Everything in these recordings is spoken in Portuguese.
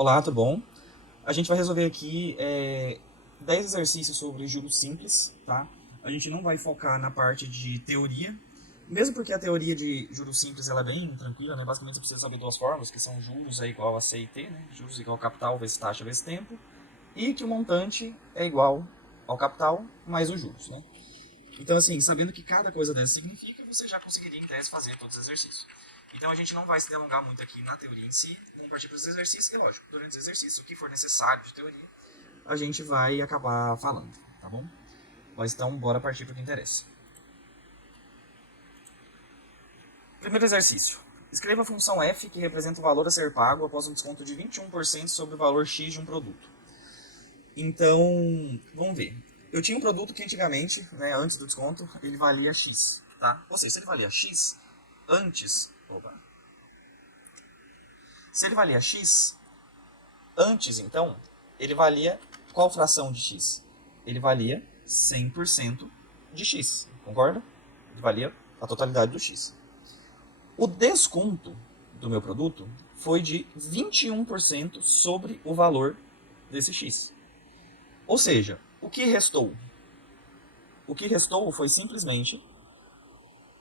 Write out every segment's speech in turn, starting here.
Olá, tudo bom? A gente vai resolver aqui 10 exercícios sobre juros simples, tá? A gente não vai focar na parte de teoria, mesmo porque a teoria de juros simples ela é bem tranquila, né? Basicamente você precisa saber duas fórmulas, que são juros é igual a C e T, né? Juros é igual a capital vezes taxa vezes tempo, e que o montante é igual ao capital mais os juros, né? Então, assim, sabendo que cada coisa dessa significa, você já conseguiria, em tese, fazer todos os exercícios. Então, a gente não vai se delongar muito aqui na teoria em si, vamos partir para os exercícios, e lógico, durante os exercícios, o que for necessário de teoria, a gente vai acabar falando, tá bom? Mas então, bora partir para o que interessa. Primeiro exercício. Escreva a função f que representa o valor a ser pago após um desconto de 21% sobre o valor x de um produto. Então, vamos ver. Eu tinha um produto que antigamente, né, antes do desconto, ele valia X, tá? Ou seja, se ele valia X antes, se ele valia X antes, então, ele valia qual fração de X? Ele valia 100% de X, concorda? Ele valia a totalidade do X. O desconto do meu produto foi de 21% sobre o valor desse X. Ou seja, o que restou? O que restou foi simplesmente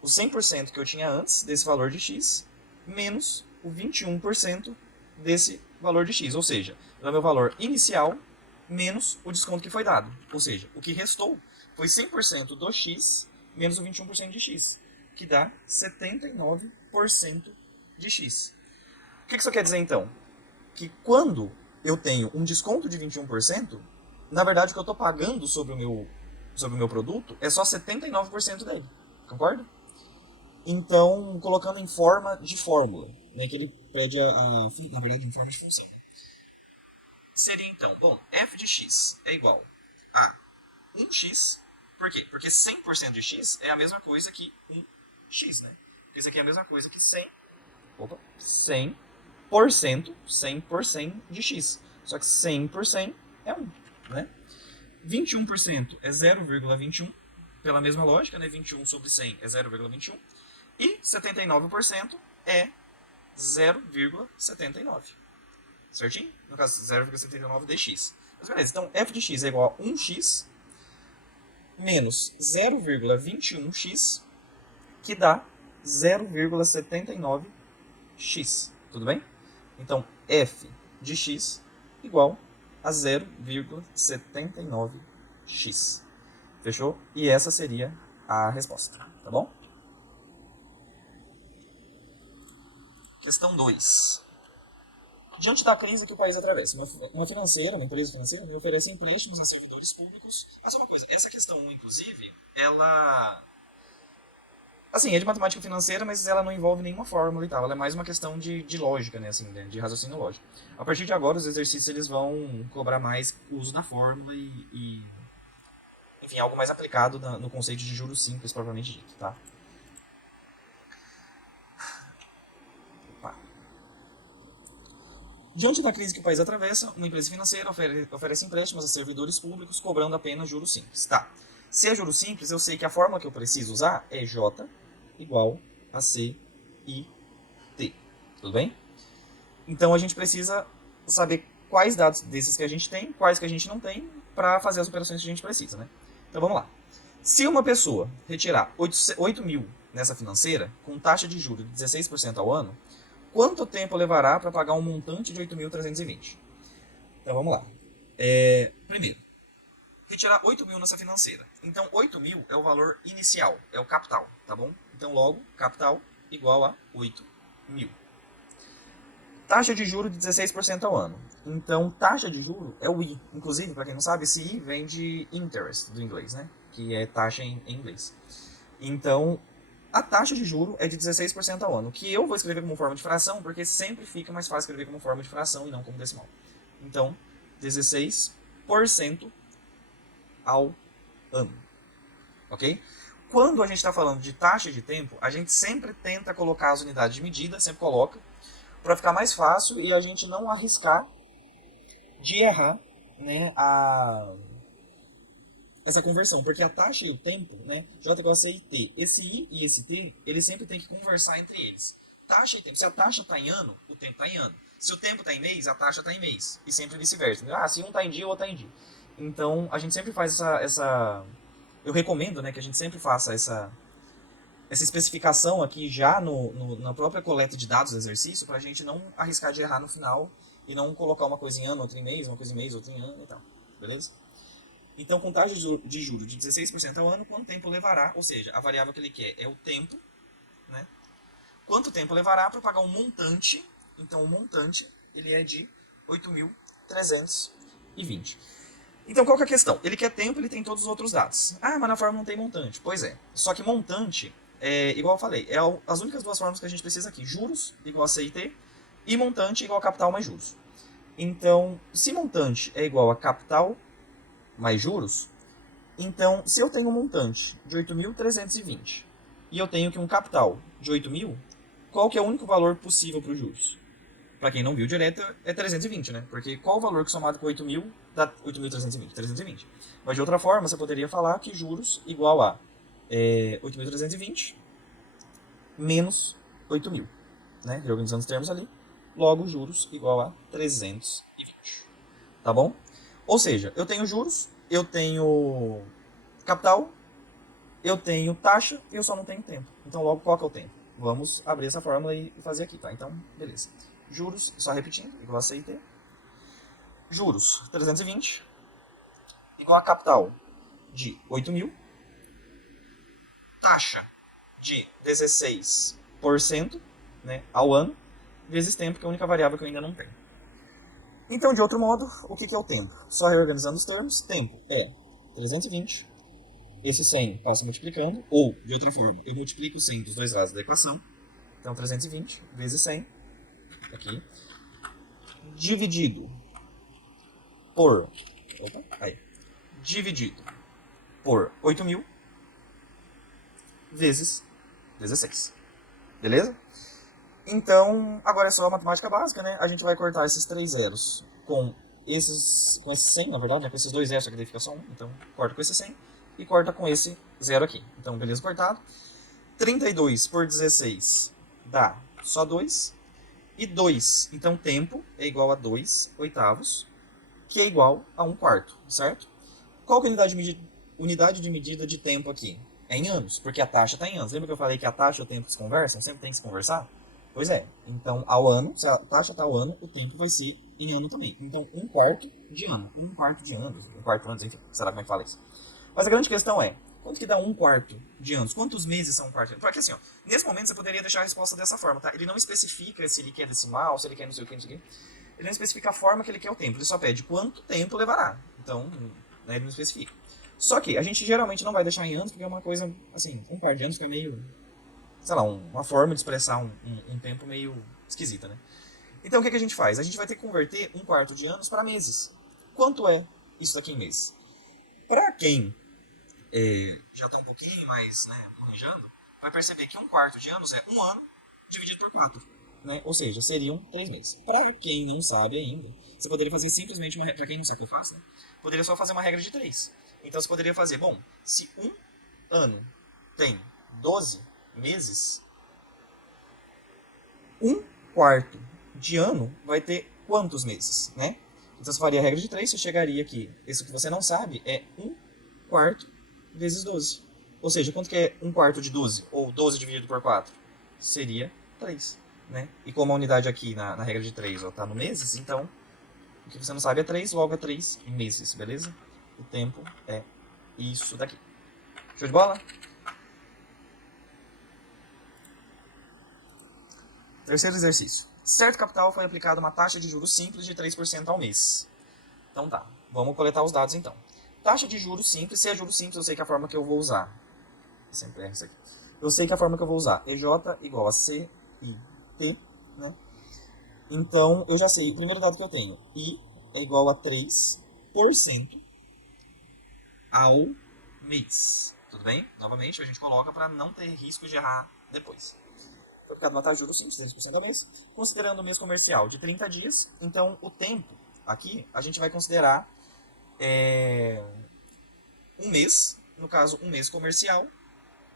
o 100% que eu tinha antes desse valor de x, menos o 21% desse valor de x. Ou seja, é o meu valor inicial menos o desconto que foi dado. Ou seja, o que restou foi 100% do x menos o 21% de x, que dá 79% de x. O que isso quer dizer então? Que quando eu tenho um desconto de 21%, na verdade o que eu estou pagando sobre o meu produto é só 79% dele. Concorda? Então, colocando em forma de fórmula, né, que ele pede na verdade, em forma de função. Seria então, bom, f de x é igual a 1x, por quê? Porque 100% de x é a mesma coisa que 1x, né? Porque isso aqui é a mesma coisa que 100% de x. Só que 100% é 1, né? 21% é 0,21, pela mesma lógica, né? 21 sobre 100 é 0,21. E 79% é 0,79. Certinho? No caso, 0,79 dx. Mas beleza, então f de x é igual a 1x menos 0,21x, que dá 0,79x. Tudo bem? Então, f de x igual a 0,79x. Fechou? E essa seria a resposta. Tá bom? Questão 2. Diante da crise que o país atravessa, uma empresa financeira, me oferece empréstimos a servidores públicos. Ah, só uma coisa, essa questão 1, inclusive, ela... Assim, é de matemática financeira, mas ela não envolve nenhuma fórmula e tal. Ela é mais uma questão de lógica, né, assim, né, de raciocínio lógico. A partir de agora, os exercícios eles vão cobrar mais o uso da fórmula enfim, algo mais aplicado no conceito de juros simples, propriamente dito, tá? Opa. Diante da crise que o país atravessa, uma empresa financeira oferece empréstimos a servidores públicos cobrando apenas juros simples. Tá. Se é juros simples, eu sei que a fórmula que eu preciso usar é J igual a C I T. Tudo bem? Então a gente precisa saber quais dados desses que a gente tem, quais que a gente não tem, para fazer as operações que a gente precisa, né? Então vamos lá. Se uma pessoa retirar 8 mil nessa financeira, com taxa de juros de 16% ao ano, quanto tempo levará para pagar um montante de 8.320? Então vamos lá. Primeiro, retirar 8 mil nessa financeira. Então 8 mil é o valor inicial, é o capital, tá bom? Então logo, capital igual a 8 mil. Taxa de juros de 16% ao ano. Então taxa de juros é o I. Inclusive, para quem não sabe, esse I vem de interest do inglês, né? Que é taxa em inglês. Então a taxa de juro é de 16% ao ano, que eu vou escrever como forma de fração, porque sempre fica mais fácil escrever como forma de fração e não como decimal. Então, 16% ao ano. Ok? Quando a gente está falando de taxa de tempo, a gente sempre tenta colocar as unidades de medida, sempre coloca, para ficar mais fácil e a gente não arriscar de errar, né, essa conversão, porque a taxa e o tempo, né, J igual a C e T, esse I e esse T, eles sempre têm que conversar entre eles. Taxa e tempo, se a taxa está em ano, o tempo está em ano. Se o tempo está em mês, a taxa está em mês. E sempre vice-versa. Ah, se um está em dia, o outro está em dia. Então, a gente sempre faz essa... Eu recomendo, né, que a gente sempre faça essa especificação aqui já na própria coleta de dados do exercício, para a gente não arriscar de errar no final e não colocar uma coisa em ano, outra em mês, uma coisa em mês, outra em ano e tal. Beleza? Então, com taxa de juros de 16% ao ano, quanto tempo levará? Ou seja, a variável que ele quer é o tempo, né? Quanto tempo levará para pagar um montante? Então, o montante ele é de 8.320. Então, qual que é a questão? Ele quer tempo, ele tem todos os outros dados. Ah, mas na fórmula não tem montante. Pois é. Só que montante, igual eu falei, as únicas duas formas que a gente precisa aqui. Juros igual a CIT e montante igual a capital mais juros. Então, se montante é igual a capital mais juros, então, se eu tenho um montante de 8.320 e eu tenho aqui um capital de 8.000, qual que é o único valor possível para os juros? Para quem não viu direto, é 320, né? Porque qual o valor que somado com 8.000 dá 8.320? 320. Mas de outra forma, você poderia falar que juros igual a 8.320 menos 8.000. Né? Reorganizando os termos ali. Logo, juros igual a 320. Tá bom? Ou seja, eu tenho juros, eu tenho capital, eu tenho taxa e eu só não tenho tempo. Então, logo, qual que é o tempo? Vamos abrir essa fórmula e fazer aqui, tá? Então, beleza. Juros, só repetindo, igual a CIT. Juros, 320, igual a capital de 8.000. Taxa de 16%, né, ao ano, vezes tempo, que é a única variável que eu ainda não tenho. Então, de outro modo, o que é o tempo? Só reorganizando os termos, tempo é 320, esse 100 passa multiplicando, ou, de outra forma, eu multiplico o 100 dos dois lados da equação, então 320 vezes 100, aqui, dividido por, dividido por 8.000, vezes 16, beleza? Então, agora é só a matemática básica, né? A gente vai cortar esses 3 zeros com esse 100, na verdade, né? Com esses 2 zeros, só que daí fica só 1. Então, corta com esse 100 e corta com esse zero aqui. Então, beleza, cortado. 32 por 16 dá só 2. E 2, então tempo é igual a 2 oitavos, que é igual a 1 quarto, certo? Qual que é a unidade de medida de tempo aqui? É em anos, porque a taxa está em anos. Lembra que eu falei que a taxa e o tempo se conversam? Sempre tem que se conversar? Pois é. Então, ao ano, se a taxa está ao ano, o tempo vai ser em ano também. Então, 1 quarto de ano. 1 quarto de anos. 1 quarto de anos, enfim. Será como é que fala isso? Mas a grande questão é, quanto que dá 1 quarto de anos? Quantos meses são 1 quarto de anos? Porque assim, ó, nesse momento você poderia deixar a resposta dessa forma, tá? Ele não especifica se ele quer decimal, se ele quer não sei o que, não sei o que. Ele não especifica a forma que ele quer o tempo. Ele só pede quanto tempo levará. Então, né, ele não especifica. Só que a gente geralmente não vai deixar em anos, porque é uma coisa, assim, 1 quarto de anos foi meio, sei lá, uma forma de expressar um tempo meio esquisita, né? Então o que a gente faz? A gente vai ter que converter 1 quarto de anos para meses. Quanto é isso daqui em meses? Para quem já está um pouquinho mais, né, manjando, vai perceber que 1 quarto de anos é 1 ano dividido por 4. Né? Ou seja, seriam 3 meses. Para quem não sabe ainda, você poderia fazer simplesmente uma regra. Para quem não sabe o que eu faço, né? Poderia só fazer uma regra de 3. Então você poderia fazer, bom, se um ano tem 12 meses, 1 quarto de ano vai ter quantos meses, né? Então você faria a regra de 3, você chegaria aqui. Isso que você não sabe é 1 quarto vezes 12. Ou seja, quanto que é 1 quarto de 12? Ou 12 dividido por 4? Seria 3. Né? E como a unidade aqui na regra de 3 está no meses, então o que você não sabe é 3, logo é 3 em meses, beleza? O tempo é isso daqui. Show de bola? Terceiro exercício. Certo capital foi aplicada uma taxa de juros simples de 3% ao mês. Então tá, vamos coletar os dados então. Taxa de juros simples, se é juros simples eu sei que a forma que eu vou usar. Sempre é isso aqui. Eu sei que a forma que eu vou usar é J igual a C I T, né? Então eu já sei, o primeiro dado que eu tenho, I é igual a 3% ao mês. Tudo bem? Novamente a gente coloca para não ter risco de errar depois. Foi aplicado uma taxa de juros simples, 3% ao mês, considerando o mês comercial de 30 dias. Então o tempo aqui a gente vai considerar um mês, no caso um mês comercial,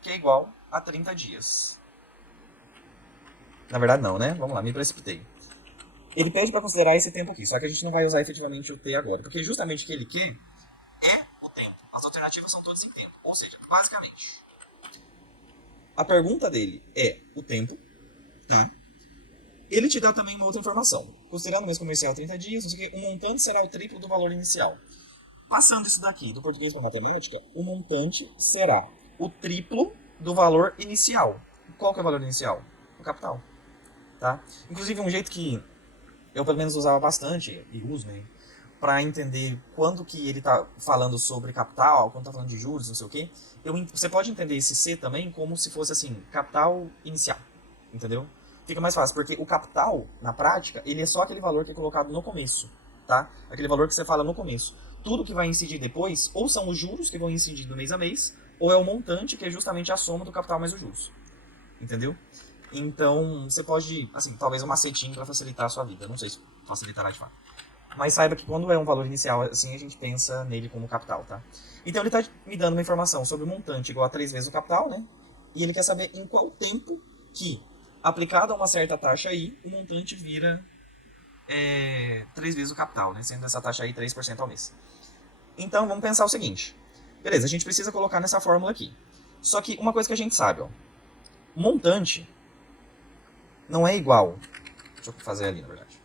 que é igual a 30 dias. Na verdade não, né? Vamos lá, me precipitei. Ele pede para considerar esse tempo aqui, só que a gente não vai usar efetivamente o t agora, porque justamente o que ele quer é o tempo. As alternativas são todas em tempo. Ou seja, basicamente, a pergunta dele é o tempo, tá? Ele te dá também uma outra informação. Considerando o mês comercial 30 dias, o montante será o triplo do valor inicial. Passando isso daqui do português para matemática, o montante será o triplo do valor inicial. Qual que é o valor inicial? O capital. Tá? Inclusive, um jeito que eu pelo menos usava bastante, e uso, né? Para entender quando que ele está falando sobre capital, quando está falando de juros, não sei o quê. Você pode entender esse C também como se fosse assim, capital inicial. Entendeu? Fica mais fácil, porque o capital, na prática, ele é só aquele valor que é colocado no começo, tá? Aquele valor que você fala no começo. Tudo que vai incidir depois, ou são os juros que vão incidir do mês a mês, ou é o montante, que é justamente a soma do capital mais os juros. Entendeu? Então, você pode, assim, talvez um macetinho para facilitar a sua vida. Não sei se facilitará de fato. Mas saiba que quando é um valor inicial, assim, a gente pensa nele como capital, tá? Então, ele está me dando uma informação sobre o montante igual a 3 vezes o capital, né? E ele quer saber em qual tempo que, aplicado a uma certa taxa aí, o montante vira 3 vezes o capital, né? Sendo essa taxa aí 3% ao mês. Então, vamos pensar o seguinte. Beleza, a gente precisa colocar nessa fórmula aqui. Só que uma coisa que a gente sabe, ó. Montante não é igual... Deixa eu fazer ali, na verdade.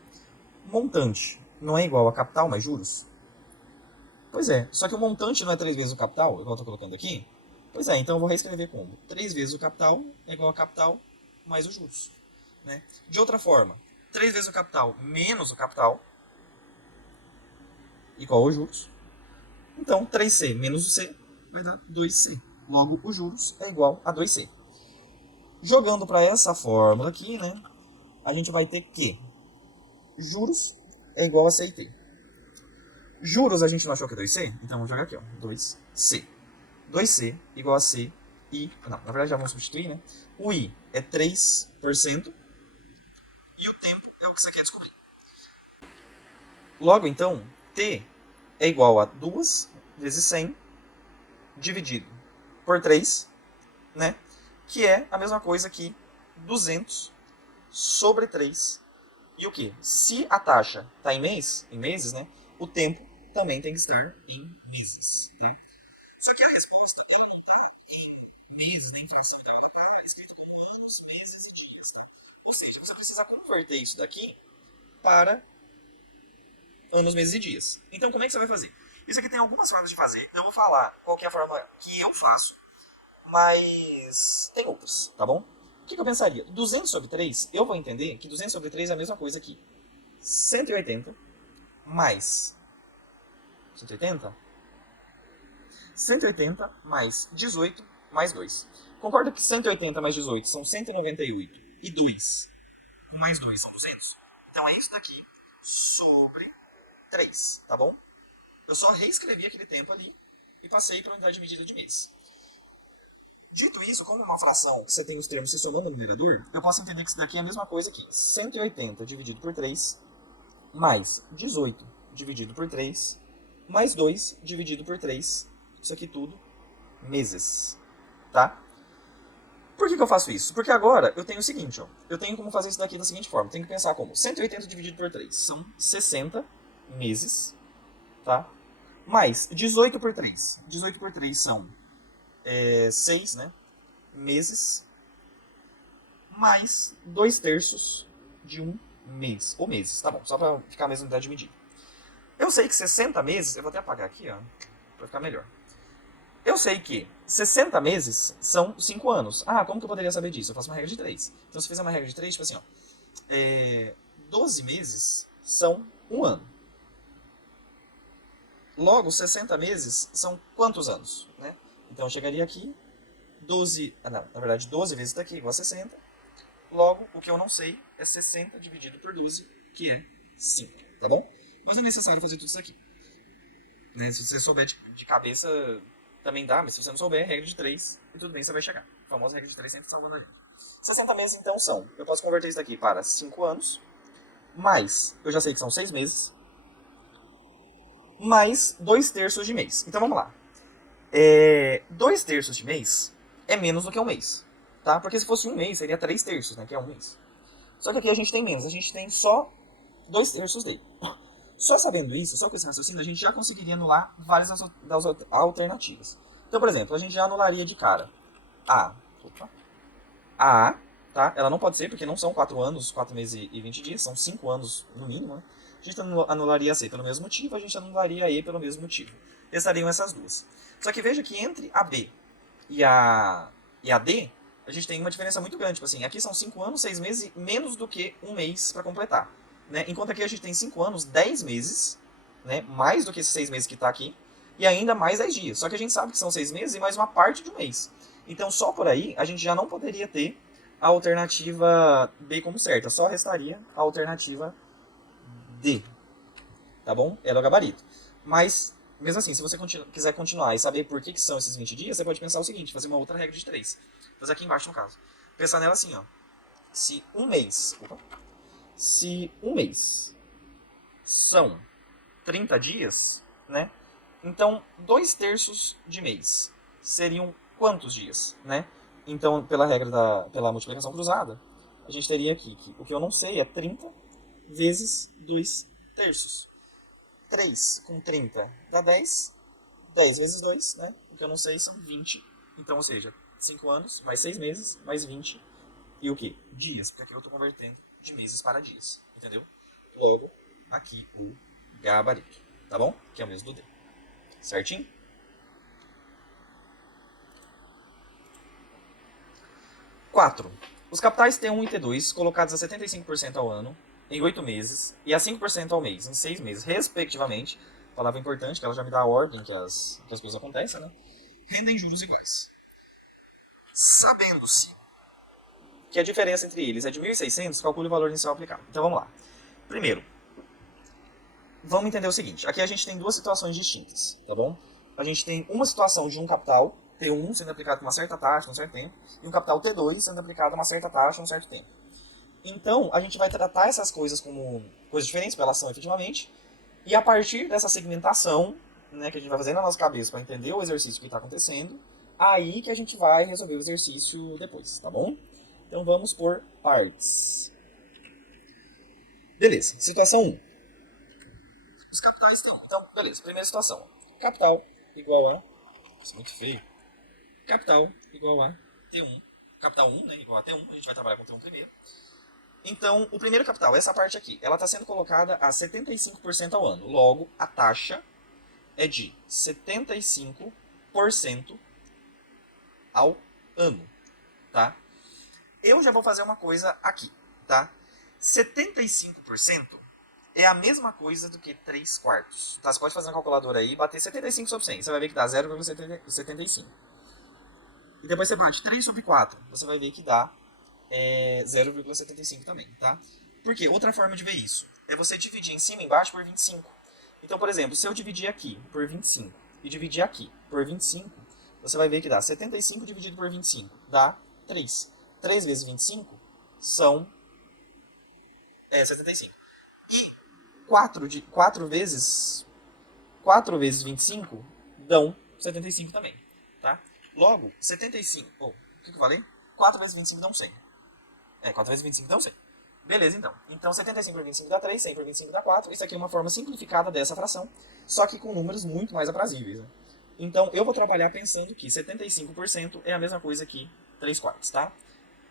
Montante não é igual a capital mais juros? Pois é, só que o montante não é 3 vezes o capital, igual eu estou colocando aqui? Pois é, então eu vou reescrever como 3 vezes o capital é igual a capital mais os juros. Né? De outra forma, 3 vezes o capital menos o capital igual aos juros. Então, 3C menos o C vai dar 2C. Logo, os juros é igual a 2C. Jogando para essa fórmula aqui, né, a gente vai ter que juros é igual a C e T. Juros a gente não achou que é 2C? Então vamos jogar aqui, ó, 2C. 2C igual a C e... Não, na verdade já vamos substituir, né? O I é 3% e o tempo é o que você quer descobrir. Logo, então, T é igual a 2 vezes 100 dividido por 3, né? Que é a mesma coisa que 200 sobre 3. E o que? Se a taxa está em meses, né? O tempo também tem que estar em meses. Tá? Só que a resposta não está em meses, nem inflação, ela está escrito como anos, meses e dias. Tá? Ou seja, você precisa converter isso daqui para anos, meses e dias. Então, como é que você vai fazer? Isso aqui tem algumas formas de fazer. Eu vou falar qual que é a forma que eu faço, mas tem outras, tá bom? O que eu pensaria? 200 sobre 3, eu vou entender que 200 sobre 3 é a mesma coisa que 180 mais 180? 180 mais 18 mais 2. Concorda que 180 mais 18 são 198 e 2 mais 2 são 200? Então é isso daqui sobre 3, tá bom? Eu só reescrevi aquele tempo ali e passei para a unidade de medida de mês. Dito isso, como é uma fração que você tem os termos se somando no numerador, eu posso entender que isso daqui é a mesma coisa que 180 dividido por 3 mais 18 dividido por 3 mais 2 dividido por 3. Isso aqui tudo meses, tá? Por que eu faço isso? Porque agora eu tenho o seguinte, ó. Eu tenho como fazer isso daqui da seguinte forma. Tenho que pensar como 180 dividido por 3 são 60 meses, tá? Mais 18 por 3. 18 por 3 são 6, né? Meses. Mais 2/3 de um mês. Ou meses, tá bom. Só pra ficar a mesma unidade de medida. Eu sei que 60 meses... Eu vou até apagar aqui, ó. Pra ficar melhor. Eu sei que 60 meses são 5 anos. Ah, como que eu poderia saber disso? Eu faço uma regra de 3. Então, se eu fizer uma regra de 3, tipo assim, ó. 12 meses são 1 ano. Logo, 60 meses são quantos anos? Né? Então, eu chegaria aqui. 12... Ah, não. Na verdade, 12 vezes daqui igual a 60. Logo, o que eu não sei é 60 dividido por 12, que é 5. Tá bom? Mas não é necessário fazer tudo isso aqui. Né? Se você souber de cabeça, também dá, mas se você não souber, regra de 3, e tudo bem, você vai chegar. A famosa regra de 3 sempre salvando a gente. 60 meses, então, são... Eu posso converter isso daqui para 5 anos, mais, eu já sei que são 6 meses, mais 2/3 de mês. Então, vamos lá. 2/3 de mês é menos do que um mês. Tá? Porque se fosse um mês, seria 3/3, né? Que é um mês. Só que aqui a gente tem menos. A gente tem só 2/3 D. Só sabendo isso, só com esse raciocínio, a gente já conseguiria anular várias das alternativas. Então, por exemplo, a gente já anularia de cara opa, a A, tá? Ela não pode ser, porque não são 4 anos, 4 meses e 20 dias, são 5 anos no mínimo, né? A gente anularia a C pelo mesmo motivo, a gente anularia a E pelo mesmo motivo. Restariam essas duas. Só que veja que entre a B e a D, a gente tem uma diferença muito grande. Tipo assim, aqui são 5 anos, 6 meses, menos do que um mês para completar. Né? Enquanto aqui a gente tem 5 anos, 10 meses, né? Mais do que esses 6 meses que está aqui, e ainda mais 10 dias. Só que a gente sabe que são 6 meses e mais uma parte de um mês. Então, só por aí, a gente já não poderia ter a alternativa B como certa. Só restaria a alternativa D. Tá bom? Ela é o gabarito. Mas, mesmo assim, se você quiser continuar e saber por que são esses 20 dias, você pode pensar o seguinte, fazer uma outra regra de 3. Fazer aqui embaixo, no caso. Pensar nela assim, ó. Se um mês são 30 dias, né? Então, 2/3 de mês seriam quantos dias, né? Então, pela multiplicação cruzada, a gente teria aqui que o que eu não sei é 30 vezes 2/3. 3 com 30 dá 10. 10 vezes 2, né? O que eu não sei são 20. Então, ou seja, 5 anos, mais 6 meses, mais 20. E o quê? Dias, porque aqui eu estou convertendo de meses para dias. Entendeu? Logo, aqui o gabarito. Tá bom? Que é o mesmo do D. Certinho? Quatro. Os capitais T1 e T2 colocados a 75% ao ano, em 8 meses, e a 5% ao mês, em 6 meses, respectivamente, palavra importante, que ela já me dá a ordem que as coisas acontecem, né? Rendem juros iguais. Sabendo-se que a diferença entre eles é de 1.600, calcule o valor inicial aplicado. Então vamos lá. Primeiro, vamos entender o seguinte. Aqui a gente tem duas situações distintas, tá bom? A gente tem uma situação de um capital T1 sendo aplicado com uma certa taxa, um certo tempo, e um capital T2 sendo aplicado a uma certa taxa, um certo tempo. Então, a gente vai tratar essas coisas como coisas diferentes, porque elas são efetivamente, e a partir dessa segmentação, né, que a gente vai fazer na nossa cabeça para entender o exercício que está acontecendo, aí que a gente vai resolver o exercício depois, tá bom? Então vamos por partes. Beleza, situação 1. Os capitais T1. Então, beleza, primeira situação. Capital igual a... Isso é muito feio. Capital igual a T1. Capital 1, né, igual a T1. A gente vai trabalhar com T1 primeiro. Então, o primeiro capital, essa parte aqui, ela está sendo colocada a 75% ao ano. Logo, a taxa é de 75% ao ano, tá? Eu já vou fazer uma coisa aqui, tá? 75% é a mesma coisa do que 3/4. Tá? Você pode fazer na calculadora aí e bater 75 sobre 100. Você vai ver que dá 0,75. E depois você bate 3 sobre 4. Você vai ver que dá 0,75 também, tá? Por quê? Outra forma de ver isso é você dividir em cima e embaixo por 25. Então, por exemplo, se eu dividir aqui por 25 e dividir aqui por 25, você vai ver que dá 75 dividido por 25. Dá 3. 3 vezes 25 são 75. E 4 vezes 25 dão 75 também, tá? Logo, 75... o que eu falei? 4 vezes 25 dão 100. 4 vezes 25 dão 100. Beleza, então. Então, 75 por 25 dá 3, 100 por 25 dá 4. Isso aqui é uma forma simplificada dessa fração, só que com números muito mais aprazíveis. Né? Então, eu vou trabalhar pensando que 75% é a mesma coisa que 3/4, tá?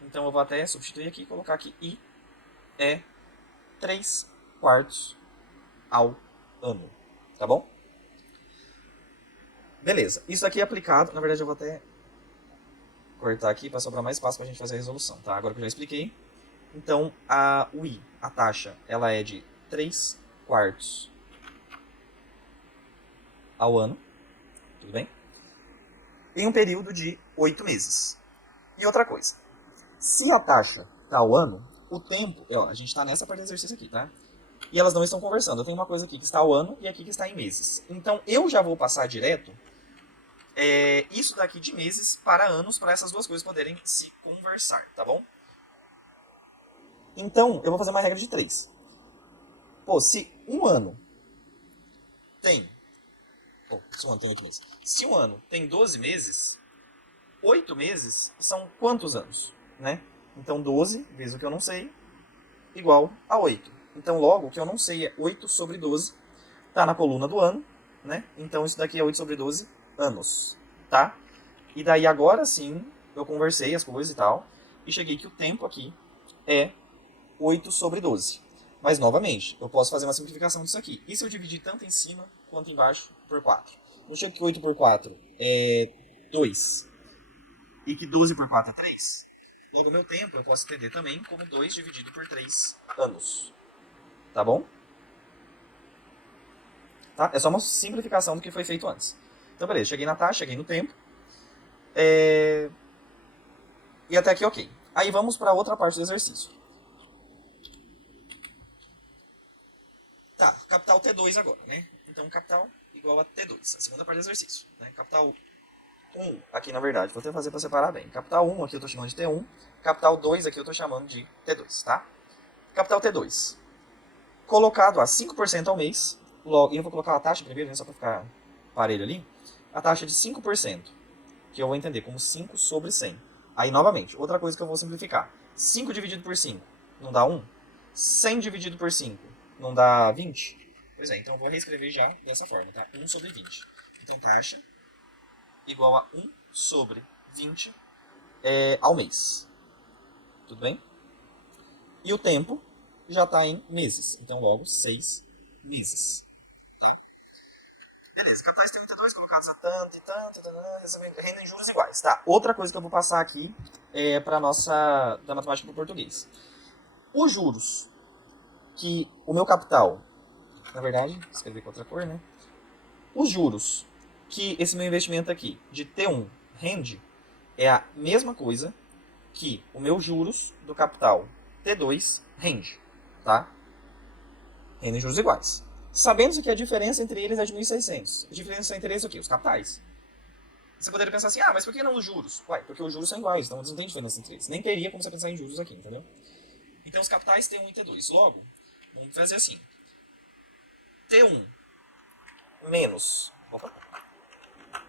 Então, eu vou até substituir aqui e colocar aqui I é 3/4 ao ano, tá bom? Beleza, isso aqui é aplicado, na verdade eu vou até cortar aqui para sobrar mais espaço para a gente fazer a resolução, tá? Agora que eu já expliquei. Então, o I, a taxa, ela é de 3/4 ao ano, tudo bem? Em um período de 8 meses. E outra coisa, se a taxa está ao ano, o tempo, a gente está nessa parte do exercício aqui, tá? E elas não estão conversando. Eu tenho uma coisa aqui que está ao ano e aqui que está em meses. Então, eu já vou passar direto isso daqui de meses para anos, para essas duas coisas poderem se conversar, tá bom? Então, eu vou fazer uma regra de 3. Pô, se um ano tem... se um ano tem 8 meses. Se um ano tem 12 meses, 8 meses são quantos anos? Né? Então, 12 vezes o que eu não sei, igual a 8. Então, logo, o que eu não sei é 8 sobre 12. Tá na coluna do ano, né? Então, isso daqui é 8 sobre 12 anos, tá? E daí, agora sim, eu conversei as coisas e tal, e cheguei que o tempo aqui é 8 sobre 12. Mas, novamente, eu posso fazer uma simplificação disso aqui. E se eu dividir tanto em cima quanto embaixo por 4? Eu chego que 8 por 4 é 2. E que 12 por 4 é 3. Logo, meu tempo eu posso entender também como 2 dividido por 3 anos. Tá bom? Tá? É só uma simplificação do que foi feito antes. Então, beleza. Cheguei na taxa, cheguei no tempo. E até aqui, ok. Aí vamos para outra parte do exercício. Tá, capital T2 agora, né? Então, capital igual a T2, a segunda parte do exercício. Né? Capital 1, aqui na verdade, vou até fazer para separar bem. Capital 1 aqui eu estou chamando de T1, capital 2 aqui eu estou chamando de T2, tá? Capital T2, colocado a 5% ao mês, logo, e eu vou colocar a taxa primeiro, né, só para ficar parelho ali, a taxa de 5%, que eu vou entender como 5 sobre 100. Aí, novamente, outra coisa que eu vou simplificar. 5 dividido por 5 não dá 1? 100 dividido por 5 não dá 20? Pois é, então eu vou reescrever já dessa forma, tá? 1 sobre 20. Então, taxa igual a 1 sobre 20 ao mês. Tudo bem? E o tempo já está em meses. Então, logo, 6 meses. Tá? Beleza, capitais 32 colocados a tanto e tanto, rendem juros iguais. Tá, outra coisa que eu vou passar aqui é para nossa da matemática para o português. Os juros que o meu capital, na verdade, escrevi com outra cor, né? Os juros que esse meu investimento aqui de T1 rende é a mesma coisa que o meu juros do capital T2 rende, tá? Rendem juros iguais. Sabendo que a diferença entre eles é de 1.600. A diferença entre eles é o quê? Os capitais. Você poderia pensar assim, mas por que não os juros? Ué, porque os juros são iguais, então não tem diferença entre eles. Nem teria como você pensar em juros aqui, entendeu? Então os capitais T1 e T2. Logo, vamos fazer assim. T1 menos,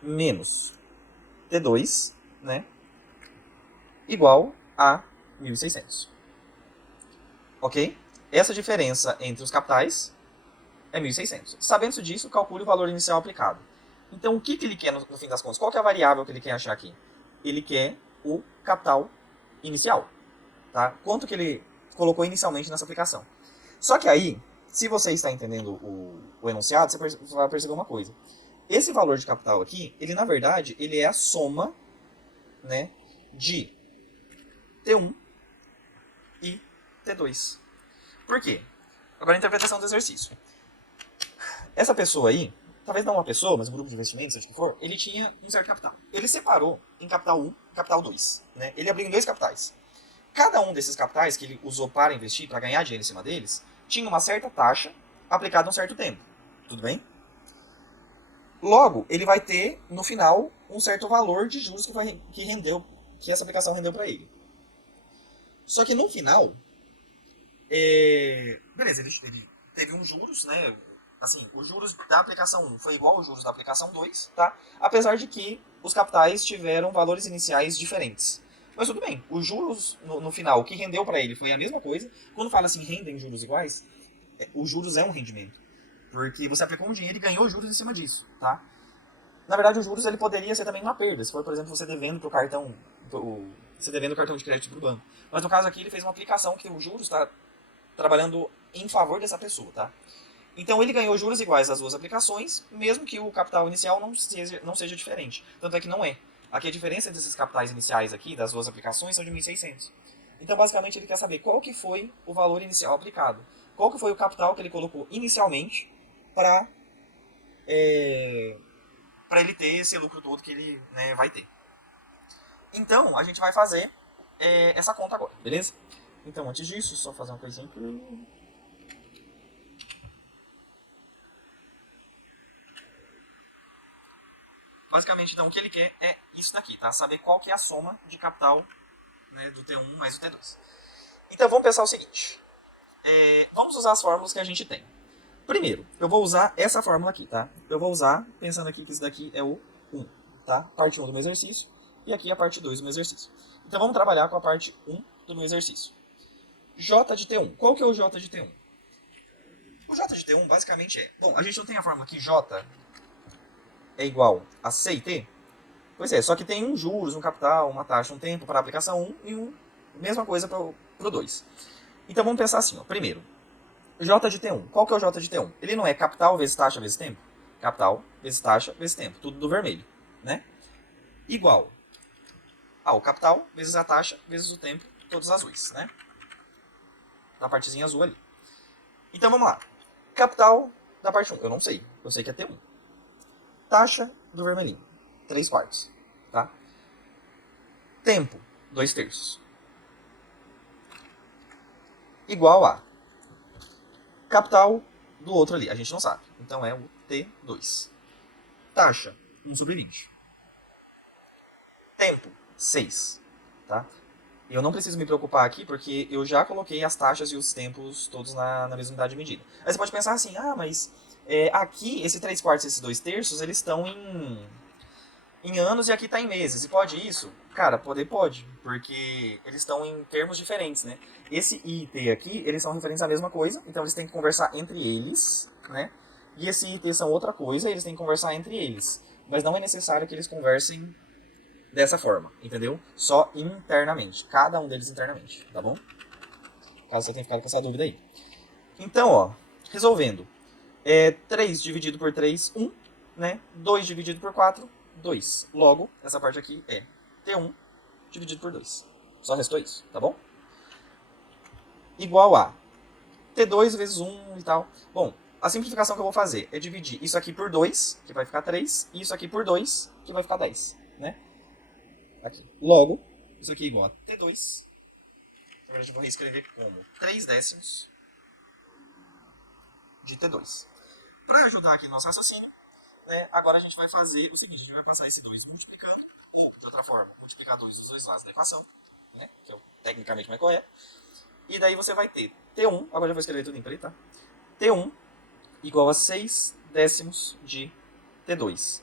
menos T2, né? Igual a 1.600. Ok? Essa diferença entre os capitais é 1.600. Sabendo disso, calcule o valor inicial aplicado. Então, o que ele quer no fim das contas? Qual que é a variável que ele quer achar aqui? Ele quer o capital inicial. Tá? Quanto que ele colocou inicialmente nessa aplicação. Só que aí, se você está entendendo o enunciado, você vai perceber uma coisa. Esse valor de capital aqui, ele na verdade, ele é a soma, né, de T1 e T2. Por quê? Agora a interpretação do exercício. Essa pessoa aí, talvez não uma pessoa, mas um grupo de investimentos, seja o que for, ele tinha um certo capital. Ele separou em capital 1 e capital 2. Né? Ele abriu em dois capitais. Cada um desses capitais que ele usou para investir, para ganhar dinheiro em cima deles, tinha uma certa taxa aplicada a um certo tempo. Tudo bem? Logo, ele vai ter, no final, um certo valor de juros que essa aplicação rendeu para ele. Só que no final, beleza, ele teve uns juros, né? Assim, os juros da aplicação 1 foi igual aos juros da aplicação 2, tá? Apesar de que os capitais tiveram valores iniciais diferentes. Mas tudo bem, os juros no final, o que rendeu para ele foi a mesma coisa. Quando fala assim, rendem juros iguais, os juros é um rendimento. Porque você aplicou um dinheiro e ganhou juros em cima disso, tá? Na verdade, os juros ele poderia ser também uma perda. Se for, por exemplo, você devendo pro cartão, você devendo o cartão de crédito pro banco. Mas no caso aqui, ele fez uma aplicação que o juros está trabalhando em favor dessa pessoa, tá? Então ele ganhou juros iguais às duas aplicações, mesmo que o capital inicial não seja diferente. Tanto é que não é. Aqui a diferença entre esses capitais iniciais aqui, das duas aplicações, são de 1.600. Então basicamente ele quer saber qual que foi o valor inicial aplicado. Qual que foi o capital que ele colocou inicialmente para ele ter esse lucro todo que ele, né, vai ter. Então a gente vai fazer essa conta agora, beleza? Então antes disso, só fazer uma coisinha aqui. Basicamente, então, o que ele quer é isso daqui, tá? Saber qual que é a soma de capital, né, do T1 mais o T2. Então, vamos pensar o seguinte. Vamos usar as fórmulas que a gente tem. Primeiro, eu vou usar essa fórmula aqui, tá? Eu vou usar, pensando aqui que isso daqui é o 1, tá? Parte 1 do meu exercício. E aqui a parte 2 do meu exercício. Então, vamos trabalhar com a parte 1 do meu exercício. J de T1. Qual que é o J de T1? O j de t1 basicamente é... Bom, a gente não tem a fórmula que j é igual a c e t? Pois é, só que tem um juros, um capital, uma taxa, um tempo para a aplicação 1 e mesma coisa para o 2. Então vamos pensar assim, ó. Primeiro, j de t1. Qual que é o j de t1? Ele não é capital vezes taxa vezes tempo? Capital vezes taxa vezes tempo, tudo do vermelho, né? Igual ao capital vezes a taxa vezes o tempo, todos azuis, né? Da partezinha azul ali. Então vamos lá. Capital da parte 1, eu não sei. Eu sei que é T1. Taxa do vermelhinho, 3 quartos. Tá? Tempo, 2 terços. Igual a capital do outro ali. A gente não sabe. Então é o T2. Taxa, 1 sobre 20. Tempo, 6. Tá? Eu não preciso me preocupar aqui, porque eu já coloquei as taxas e os tempos todos na mesma unidade de medida. Aí você pode pensar assim, mas aqui, esse 3 quartos e esses 2 terços, eles estão em anos e aqui está em meses. E pode isso? Cara, pode, porque eles estão em termos diferentes, né? Esse I e T aqui, eles são referentes à mesma coisa, então eles têm que conversar entre eles, né? E esse I e T são outra coisa, eles têm que conversar entre eles. Mas não é necessário que eles conversem dessa forma, entendeu? Só internamente, cada um deles internamente, tá bom? Caso você tenha ficado com essa dúvida aí. Então, ó, resolvendo. 3 dividido por 3, 1, né? 2 dividido por 4, 2. Logo, essa parte aqui é T1 dividido por 2. Só restou isso, tá bom? Igual a T2 vezes 1 e tal. Bom, a simplificação que eu vou fazer é dividir isso aqui por 2, que vai ficar 3, e isso aqui por 2, que vai ficar 10, né? Aqui. Logo, isso aqui é igual a T2. Agora eu vou reescrever como 3 décimos de T2. Para ajudar aqui no nosso raciocínio, né, agora a gente vai fazer o seguinte, a gente vai passar esse 2 multiplicando, ou de outra forma, multiplicar 2 dos dois lados da equação, né, que é o tecnicamente mais correto. E daí você vai ter T1, agora eu vou escrever tudo em preto, tá? T1 igual a 6 décimos de T2.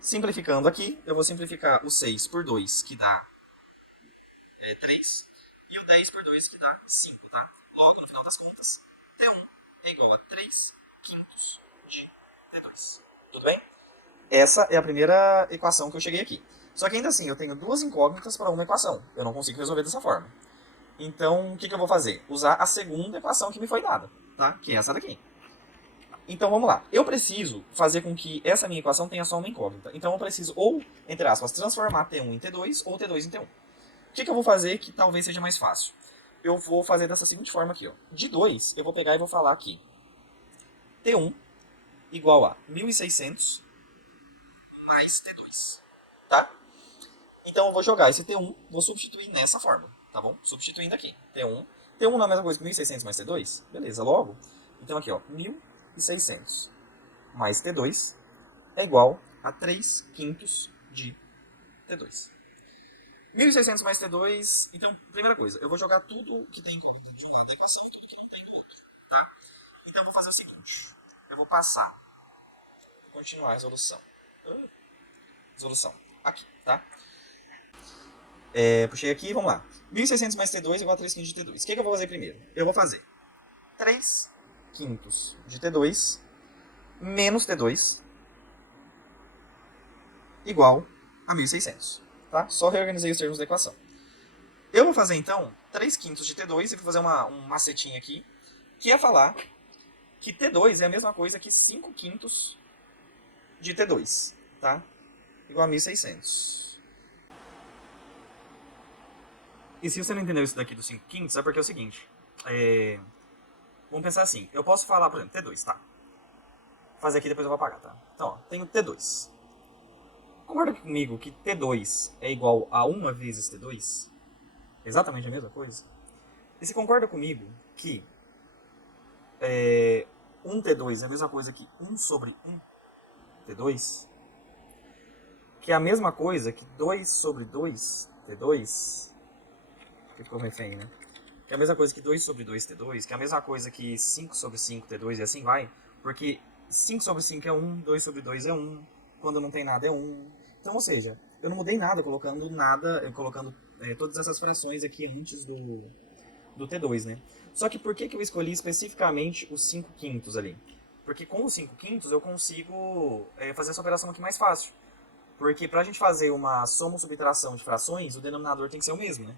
Simplificando aqui, eu vou simplificar o 6 por 2, que dá 3, e o 10 por 2, que dá 5, tá? Logo, no final das contas, T1 é igual a 3 quintos de T2. Tudo bem? Essa é a primeira equação que eu cheguei aqui. Só que ainda assim, eu tenho duas incógnitas para uma equação. Eu não consigo resolver dessa forma. Então, o que eu vou fazer? Usar a segunda equação que me foi dada, tá? Que é essa daqui. Então, vamos lá. Eu preciso fazer com que essa minha equação tenha só uma incógnita. Então, eu preciso ou, entre aspas, transformar T1 em T2 ou T2 em T1. O que eu vou fazer que talvez seja mais fácil? Eu vou fazer dessa seguinte forma aqui, ó. De 2, eu vou pegar e vou falar aqui. T1 igual a 1.600 mais T2, tá? Então eu vou jogar esse T1, vou substituir nessa forma, tá bom? Substituindo aqui, T1. T1 não é a mesma coisa que 1.600 mais T2? Beleza, logo. Então aqui, ó, 1.600 mais T2 é igual a 3 quintos de T2. 1.600 mais T2, então, primeira coisa, eu vou jogar tudo que tem incógnita de um lado da equação e tudo que não tem do outro, tá? Então eu vou fazer o seguinte, eu vou passar, continuar a resolução. Resolução, aqui, tá? Puxei aqui, vamos lá. 1.600 mais T2 igual a 3 quintos de T2. O que eu vou fazer primeiro? Eu vou fazer 3 quintos de T2 menos T2 igual a 1.600. Tá? Só reorganizei os termos da equação. Eu vou fazer então 3 quintos de T2 e vou fazer um macetinho aqui, que é falar que T2 é a mesma coisa que 5 quintos de T2. Tá? Igual a 1.600. E se você não entendeu isso daqui dos 5 quintos, é porque é o seguinte. Vamos pensar assim. Eu posso falar, por exemplo, T2, tá? Vou fazer aqui, depois eu vou apagar, tá? Então, ó, tenho T2. Concorda comigo que T2 é igual a 1 vezes T2? Exatamente a mesma coisa? E você concorda comigo que 1 T2 é a mesma coisa que 1 sobre 1 T2? Que é a mesma coisa que 2 sobre 2 T2? Que ficou refém, né? Que é a mesma coisa que 2 sobre 2 T2, que é a mesma coisa que 5 sobre 5 T2 e assim vai, porque 5 sobre 5 é 1, 2 sobre 2 é 1, quando não tem nada é 1. Então, ou seja, eu não mudei nada colocando todas essas frações aqui antes do T2, né? Só que por que eu escolhi especificamente os 5 quintos ali? Porque com os 5 quintos eu consigo fazer essa operação aqui mais fácil. Porque para a gente fazer uma soma ou subtração de frações, o denominador tem que ser o mesmo, né?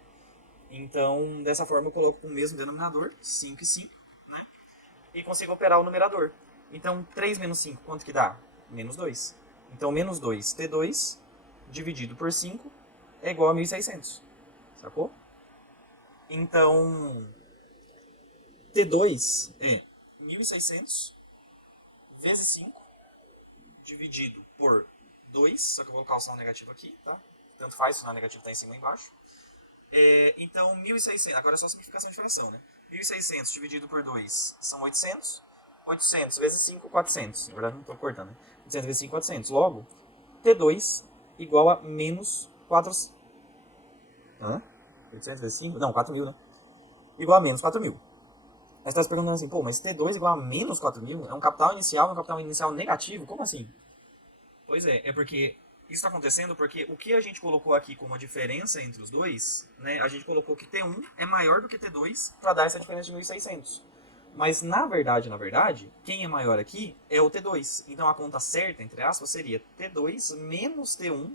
Então, dessa forma eu coloco o mesmo denominador, 5 e 5, né? E consigo operar o numerador. Então, 3 menos 5, quanto que dá? Menos 2. Então, menos 2, T2, dividido por 5, é igual a 1.600. Sacou? Então, T2 é 1.600 vezes 5, dividido por 2, só que eu vou colocar o sinal negativo aqui, tá? Tanto faz, o sinal negativo está em cima e embaixo. Então, 1.600, agora é só simplificação de fração, né? 1.600 dividido por 2 são 800. 800 vezes 5, 400. Na verdade, não estou cortando, né? 800 vezes 5, 400. Logo, T2 igual a menos 400. Hã? 800 vezes 5? Não, 4.000, né? Igual a menos 4.000. Aí você está se perguntando assim, pô, mas T2 igual a menos 4.000? É um capital inicial negativo? Como assim? Pois é porque isso está acontecendo porque o que a gente colocou aqui como a diferença entre os dois, né, a gente colocou que T1 é maior do que T2 para dar essa diferença de 1.600. Mas na verdade, quem é maior aqui é o T2. Então a conta certa, entre aspas, seria T2 menos T1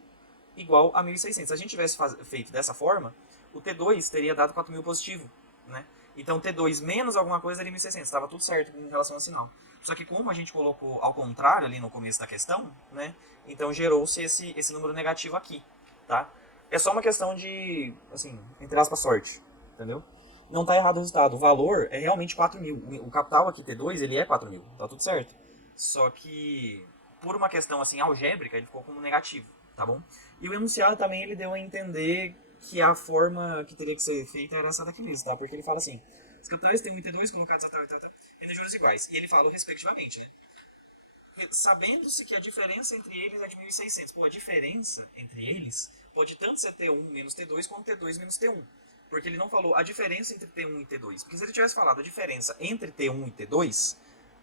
igual a 1.600. Se a gente tivesse feito dessa forma, o T2 teria dado 4.000 positivo, né? Então T2 menos alguma coisa daria 1.600. Estava tudo certo em relação ao sinal. Só que como a gente colocou ao contrário ali no começo da questão, né? Então gerou-se esse número negativo aqui, tá? É só uma questão de, assim, entre aspas, sorte, entendeu? Não está errado o resultado. O valor é realmente 4.000. O capital aqui, T2, ele é 4.000. Tá tudo certo. Só que, por uma questão assim algébrica, ele ficou como negativo, tá bom? E o enunciado também ele deu a entender que a forma que teria que ser feita era essa daqui mesmo, tá? Porque ele fala assim, os capitais têm 1 e T2 colocados em juros iguais. E ele fala respectivamente, né? Sabendo-se que a diferença entre eles é de 1.600. Pô, a diferença entre eles pode tanto ser T1 menos T2 quanto T2 menos T1. Porque ele não falou a diferença entre T1 e T2. Porque se ele tivesse falado a diferença entre T1 e T2,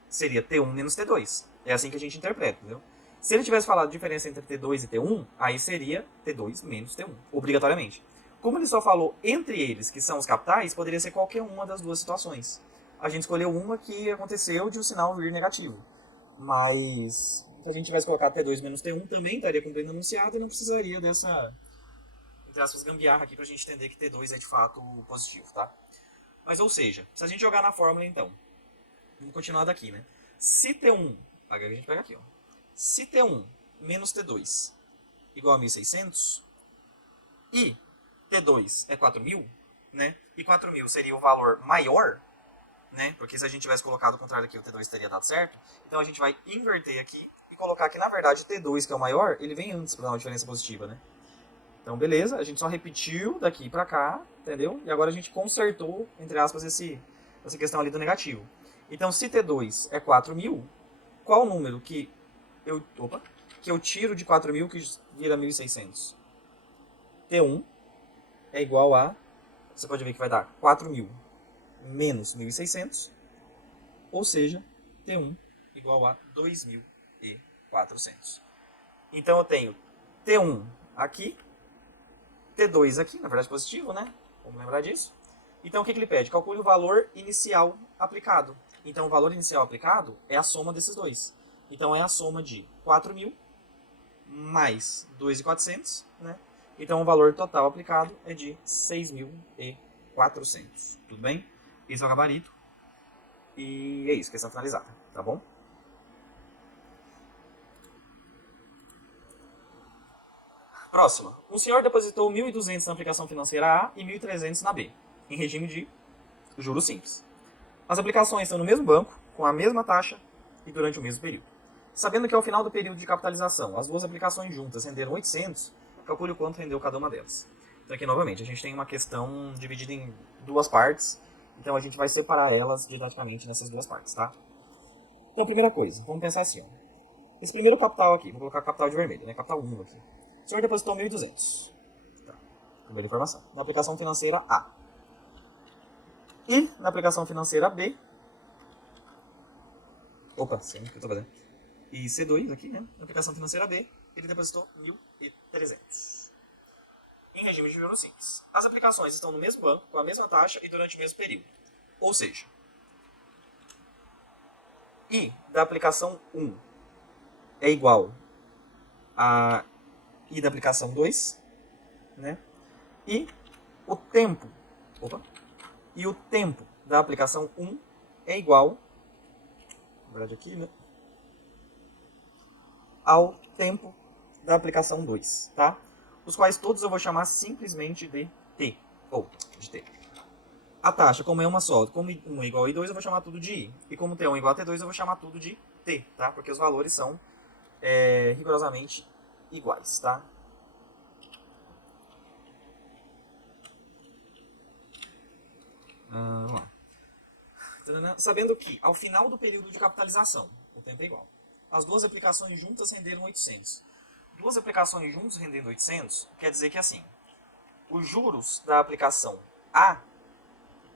seria T1 menos T2. É assim que a gente interpreta, entendeu? Se ele tivesse falado a diferença entre T2 e T1, aí seria T2 menos T1, obrigatoriamente. Como ele só falou entre eles, que são os capitais, poderia ser qualquer uma das duas situações. A gente escolheu uma que aconteceu de o sinal vir negativo. Mas se a gente tivesse colocado T2 menos T1, também estaria cumprindo o enunciado e não precisaria dessa, entre aspas, gambiarra aqui pra gente entender que T2 é de fato positivo, tá? Mas ou seja, se a gente jogar na fórmula então, vamos continuar daqui, né? Se T1, a gente pega aqui, ó. Se T1 menos T2 igual a 1.600 e T2 é 4.000, né? E 4.000 seria o valor maior, né? Porque se a gente tivesse colocado o contrário aqui, o T2 teria dado certo. Então a gente vai inverter aqui e colocar que, na verdade, o T2, que é o maior, ele vem antes para dar uma diferença positiva, né? Então, beleza, a gente só repetiu daqui para cá, entendeu? E agora a gente consertou, entre aspas, essa questão ali do negativo. Então, se T2 é 4.000, qual o número que eu tiro de 4.000 que vira 1.600? T1 é igual a, você pode ver que vai dar 4.000 menos 1.600, ou seja, T1 igual a 2.400. Então eu tenho T1 aqui, T2 aqui, na verdade positivo, né? Vamos lembrar disso. Então o que ele pede? Calcule o valor inicial aplicado. Então o valor inicial aplicado é a soma desses dois. Então é a soma de 4.000 mais 2.400, né? Então o valor total aplicado é de 6.400. Tudo bem? Esse é o gabarito. E é isso, questão finalizada, tá bom? Próxima. Um senhor depositou 1.200 na aplicação financeira A e 1.300 na B, em regime de juros simples. As aplicações estão no mesmo banco, com a mesma taxa e durante o mesmo período. Sabendo que ao final do período de capitalização, as duas aplicações juntas renderam 800, calcule o quanto rendeu cada uma delas. Então aqui, novamente, a gente tem uma questão dividida em duas partes, então a gente vai separar elas didaticamente nessas duas partes, tá? Então, primeira coisa, vamos pensar assim, ó. Esse primeiro capital aqui, vou colocar capital de vermelho, né? Capital 1 aqui. O senhor depositou 1.200. Tá. Primeira informação. Na aplicação financeira A. E na aplicação financeira B. Opa, sim, o que eu tô fazendo? E C2 aqui, né? Na aplicação financeira B, ele depositou 1.300. em regime de juros simples. As aplicações estão no mesmo banco, com a mesma taxa e durante o mesmo período. Ou seja, I da aplicação 1 é igual a I da aplicação 2, né? E o tempo, da aplicação 1 é igual, na verdade aqui, né, ao tempo da aplicação 2, tá? Os quais todos eu vou chamar simplesmente de T, ou de T. A taxa, como é uma só, como 1 é igual a I2, eu vou chamar tudo de I. E como T1 é igual a T2, eu vou chamar tudo de T, tá? Porque os valores são rigorosamente iguais, tá? Vamos lá. Sabendo que, ao final do período de capitalização, o tempo é igual. As duas aplicações juntas renderam 800. Duas aplicações juntas rendendo 800, quer dizer que assim, os juros da aplicação A,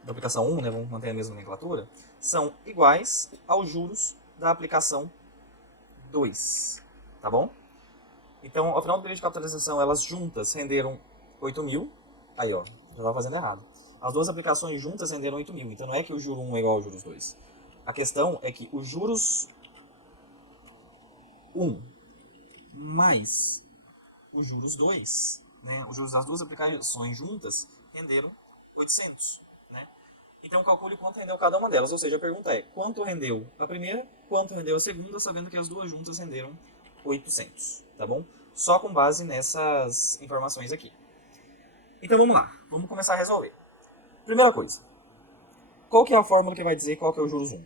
da aplicação 1, né, vamos manter a mesma nomenclatura, são iguais aos juros da aplicação 2, tá bom? Então, ao final do período de capitalização, elas juntas renderam 8.000. Aí, ó, já estava fazendo errado. As duas aplicações juntas renderam 8.000. Então, não é que o juro 1 é igual ao juros 2. A questão é que os juros 1 mais os juros 2, né, os juros das duas aplicações juntas, renderam 800. Né? Então, calcule quanto rendeu cada uma delas. Ou seja, a pergunta é, quanto rendeu a primeira, quanto rendeu a segunda, sabendo que as duas juntas renderam 800, tá bom? Só com base nessas informações aqui. Então vamos lá, vamos começar a resolver. Primeira coisa, qual que é a fórmula que vai dizer qual que é o juros 1?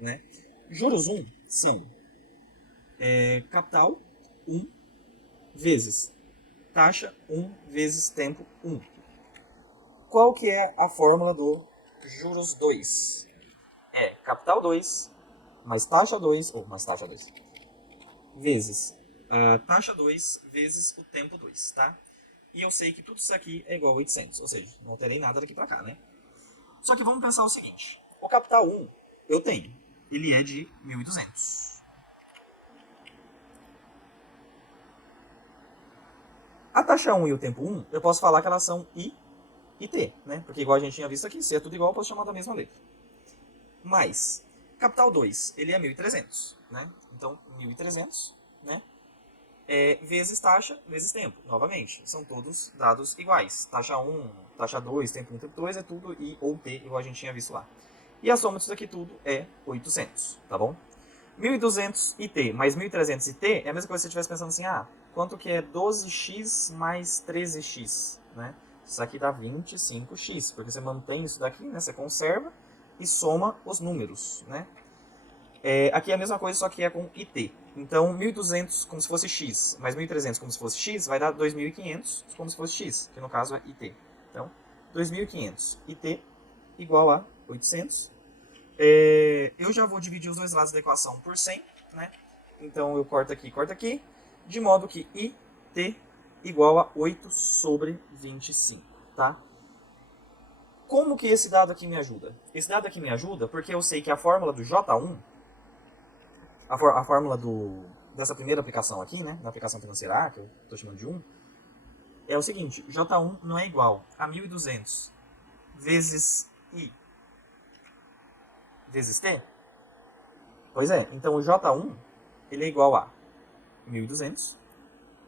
Né? Juros 1 são capital 1 vezes taxa 1 vezes tempo 1. Qual que é a fórmula do juros 2? É capital 2 mais taxa 2, ou mais taxa 2, vezes a taxa 2 vezes o tempo 2, tá? E eu sei que tudo isso aqui é igual a 800, ou seja, não alterei nada daqui pra cá, né? Só que vamos pensar o seguinte, o capital 1 eu tenho, ele é de 1.200. A taxa 1 e o tempo 1, eu posso falar que elas são I e T, né? Porque igual a gente tinha visto aqui, se é tudo igual, eu posso chamar da mesma letra. Mas, capital 2, ele é 1.300, né? Então, 1.300, né? Vezes taxa, vezes tempo. Novamente, são todos dados iguais. Taxa 1, taxa 2, tempo 1, tempo 2, é tudo I ou T, igual a gente tinha visto lá. E a soma disso aqui tudo é 800, tá bom? 1.200 IT mais 1.300 IT é a mesma coisa que você estivesse pensando assim, quanto que é 12x mais 13x, né? Isso aqui dá 25x, porque você mantém isso daqui, né? Você conserva e soma os números, né? Aqui é a mesma coisa, só que é com IT. Então, 1.200 como se fosse x, mais 1.300 como se fosse x, vai dar 2.500 como se fosse x, que no caso é IT. Então, 2.500 IT igual a 800. Eu já vou dividir os dois lados da equação por 100, né? Então, eu corto aqui, de modo que IT igual a 8 sobre 25, tá? Como que esse dado aqui me ajuda? Esse dado aqui me ajuda porque eu sei que a fórmula do J1, a fórmula dessa primeira aplicação aqui, né, na aplicação financeira A, que eu estou chamando de 1, é o seguinte, J1 não é igual a 1.200 vezes I vezes T? Pois é, então o J1 ele é igual a 1.200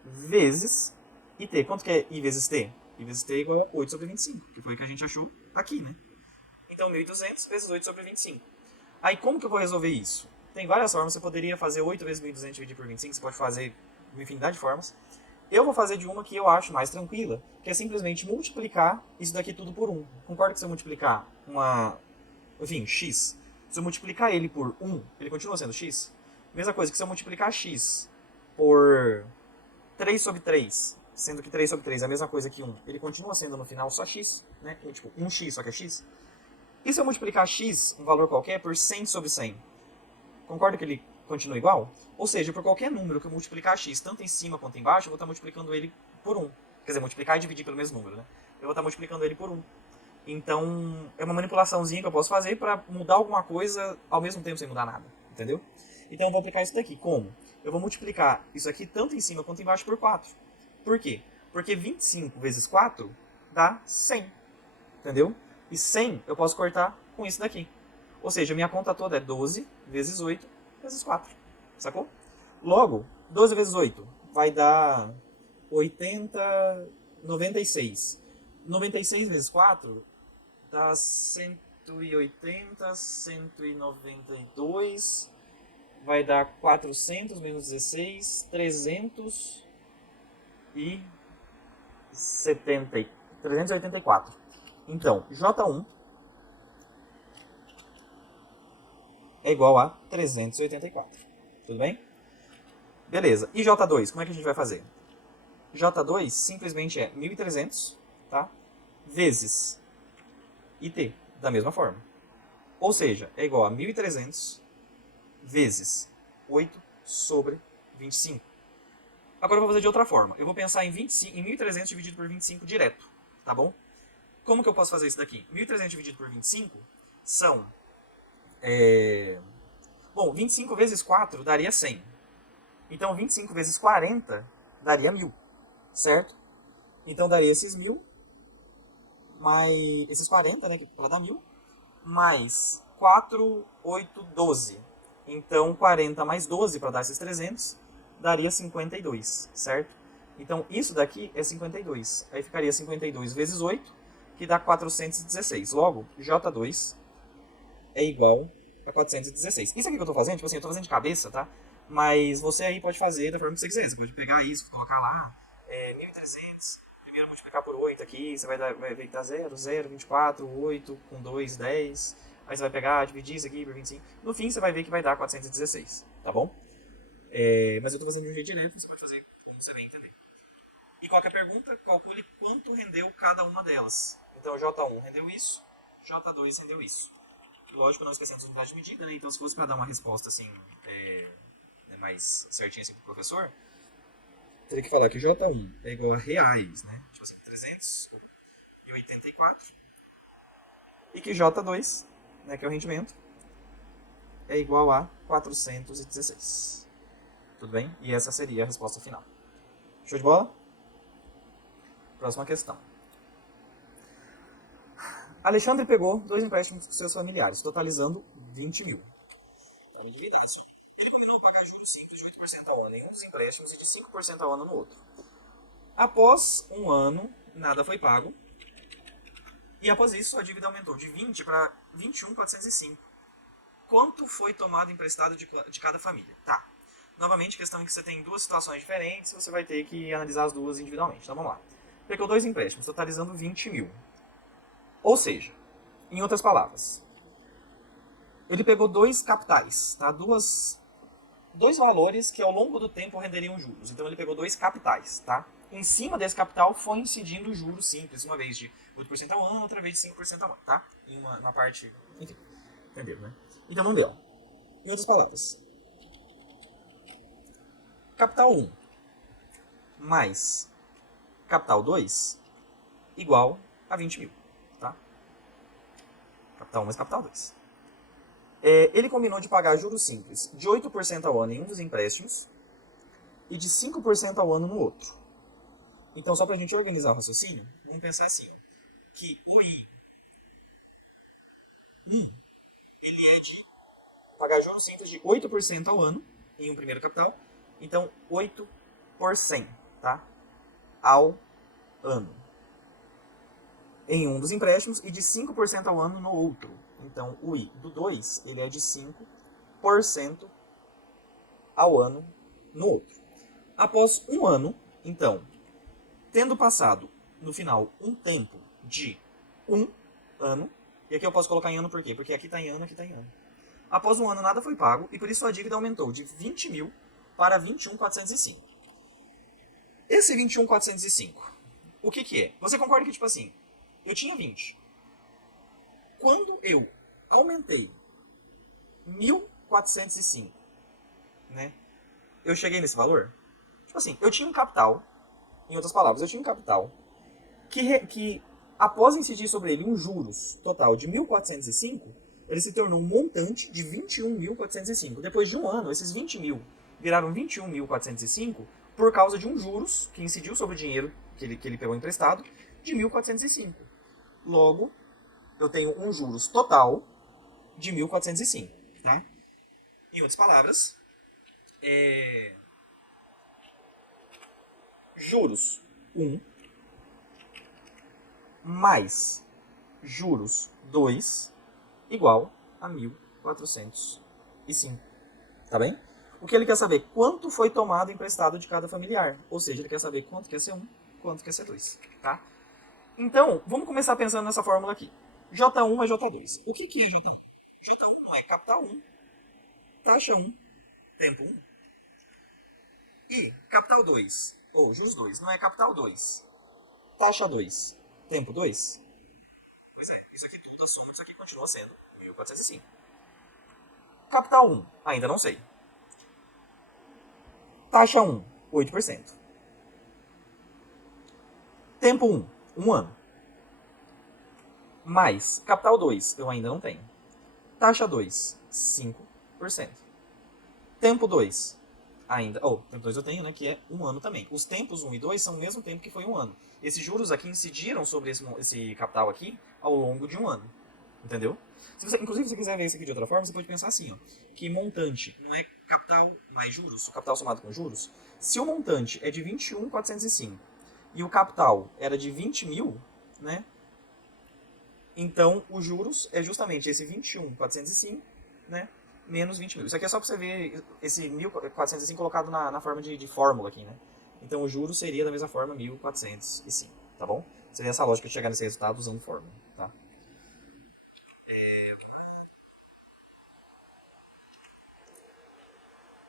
vezes IT. Quanto que é I vezes T? I vezes T é igual a 8 sobre 25, que foi o que a gente achou aqui, né? Então 1.200 vezes 8 sobre 25. Aí como que eu vou resolver isso? Tem várias formas, você poderia fazer 8 vezes 1.200 dividido por 25, você pode fazer uma infinidade de formas. Eu vou fazer de uma que eu acho mais tranquila, que é simplesmente multiplicar isso daqui tudo por 1. Concorda que se eu multiplicar x, se eu multiplicar ele por 1, ele continua sendo x? Mesma coisa que se eu multiplicar x por 3 sobre 3, sendo que 3 sobre 3 é a mesma coisa que 1, ele continua sendo no final só x, né? Tipo, 1x só que é x. E se eu multiplicar x, um valor qualquer, por 100 sobre 100? Concorda que ele continua igual? Ou seja, por qualquer número que eu multiplicar x, tanto em cima quanto embaixo, eu vou estar multiplicando ele por 1. Quer dizer, multiplicar e dividir pelo mesmo número, né? Eu vou estar multiplicando ele por 1. Então, é uma manipulaçãozinha que eu posso fazer para mudar alguma coisa ao mesmo tempo sem mudar nada. Entendeu? Então, eu vou aplicar isso daqui. Como? Eu vou multiplicar isso aqui tanto em cima quanto embaixo por 4. Por quê? Porque 25 vezes 4 dá 100. Entendeu? E 100 eu posso cortar com isso daqui. Ou seja, minha conta toda é 12 vezes 8 vezes 4. Sacou? Logo, 12 vezes 8 vai dar 80, 96. 96 vezes 4 dá 180, 192. Vai dar 400 menos 16, 384. Então, J1 é igual a 384. Tudo bem? Beleza. E J2, como é que a gente vai fazer? J2 simplesmente é 1.300, tá? Vezes IT, da mesma forma. Ou seja, é igual a 1.300 vezes 8 sobre 25. Agora eu vou fazer de outra forma. Eu vou pensar em 1.300 dividido por 25 direto, tá bom? Como que eu posso fazer isso daqui? 1.300 dividido por 25 são... Bom, 25 vezes 4 daria 100. Então 25 vezes 40 daria 1.000, certo? Então daria esses 1.000, mais esses 40, né, para dar 1.000, mais 4, 8, 12. Então 40 mais 12 para dar esses 300 daria 52, certo? Então isso daqui é 52. Aí ficaria 52 vezes 8, que dá 416. Logo, J2 é igual a 416. Isso aqui que eu tô fazendo, tipo assim, eu tô fazendo de cabeça, tá? Mas você aí pode fazer da forma que você quiser. Você pode pegar isso, colocar lá, 1.300, primeiro multiplicar por 8 aqui, você vai ver que dá 0, 0, 24, 8, com 2, 10. Aí você vai pegar, dividir isso aqui por 25. No fim, você vai ver que vai dar 416, tá bom? Mas eu tô fazendo de um jeito direto, você pode fazer como você bem entender. E qualquer pergunta, calcule quanto rendeu cada uma delas. Então, J1 rendeu isso, J2 rendeu isso. Lógico, não esquecendo as unidades de medida, né? Então, se fosse para dar uma resposta assim, mais certinha assim pro professor, teria que falar que J1 é igual a reais, né? Tipo assim, 384. E que J2, né, que é o rendimento, é igual a 416. Tudo bem? E essa seria a resposta final. Show de bola? Próxima questão. Alexandre pegou 2 empréstimos com seus familiares, totalizando 20.000. Vamos dividir isso. Ele combinou pagar juros simples de 8% ao ano em um dos empréstimos e de 5% ao ano no outro. Após um ano, nada foi pago. E após isso, a dívida aumentou de 20 para 21.405. Quanto foi tomado emprestado de cada família? Tá. Novamente, questão em que você tem duas situações diferentes, você vai ter que analisar as duas individualmente. Então vamos lá. Pegou 2 empréstimos, totalizando 20.000. Ou seja, em outras palavras, ele pegou 2 capitais, tá? Dois valores que ao longo do tempo renderiam juros. Então ele pegou 2 capitais, tá? Em cima desse capital foi incidindo juros simples, uma vez de 8% ao ano, outra vez de 5% ao ano, tá? Em uma parte, enfim, entenderam, né? Então vamos ver, ó. Em outras palavras, capital 1 mais capital 2 igual a 20.000, tá? Capital 1 mais capital 2. Ele combinou de pagar juros simples de 8% ao ano em um dos empréstimos e de 5% ao ano no outro. Então, só para a gente organizar o raciocínio, vamos pensar assim, ó, que o I ele é de pagar juros simples de 8% ao ano em um primeiro capital. Então, 8%, tá? Ao ano em um dos empréstimos e de 5% ao ano no outro. Então, o I do 2 ele é de 5% ao ano no outro. Após um ano, então, tendo passado no final um tempo de um ano, e aqui eu posso colocar em ano por quê? Porque aqui está em ano, aqui está em ano. Após um ano nada foi pago e por isso a dívida aumentou de 20.000 para 21.405. Esse 21.405, o que é? Você concorda que, tipo assim, eu tinha 20. Quando eu aumentei 1.405, né? Eu cheguei nesse valor? Tipo assim, eu tinha um capital, em outras palavras, eu tinha um capital que após incidir sobre ele um juros total de 1.405, ele se tornou um montante de 21.405. Depois de um ano, esses 20.000 viraram 21.405, por causa de um juros que incidiu sobre o dinheiro que ele pegou emprestado de 1.405. Logo, eu tenho um juros total de 1.405. Tá? Em outras palavras, juros 1 mais juros 2 igual a 1.405. Tá bem? O que ele quer saber? Quanto foi tomado emprestado de cada familiar. Ou seja, ele quer saber quanto que é C1, quanto que é C2. Tá? Então, vamos começar pensando nessa fórmula aqui. J1 mais J2. O que é J1? J1 não é capital 1, taxa 1, tempo 1. E capital 2, ou juros 2, não é capital 2, taxa 2, tempo 2? Pois é, isso aqui tudo, a soma disso aqui continua sendo 1.405. Capital 1, ainda não sei. Taxa 1, 8%. Tempo 1, 1 ano. Mais capital 2, eu ainda não tenho. Taxa 2, 5%. Tempo 2, ainda... tempo 2 eu tenho, né? Que é 1 ano também. Os tempos 1 e 2 são o mesmo tempo que foi 1 ano. Esses juros aqui incidiram sobre esse capital aqui ao longo de 1 ano. Entendeu? Inclusive, se você quiser ver isso aqui de outra forma, você pode pensar assim, ó, que montante não é capital mais juros, o capital somado com juros. Se o montante é de 21.405 e o capital era de 20 mil, né? Então, os juros é justamente esse 21.405, né? Menos 20 mil. Isso aqui é só para você ver esse 1.405 colocado na forma de fórmula aqui, né? Então, o juros seria da mesma forma 1.405, tá bom? Seria essa lógica de chegar nesse resultado usando fórmula, tá?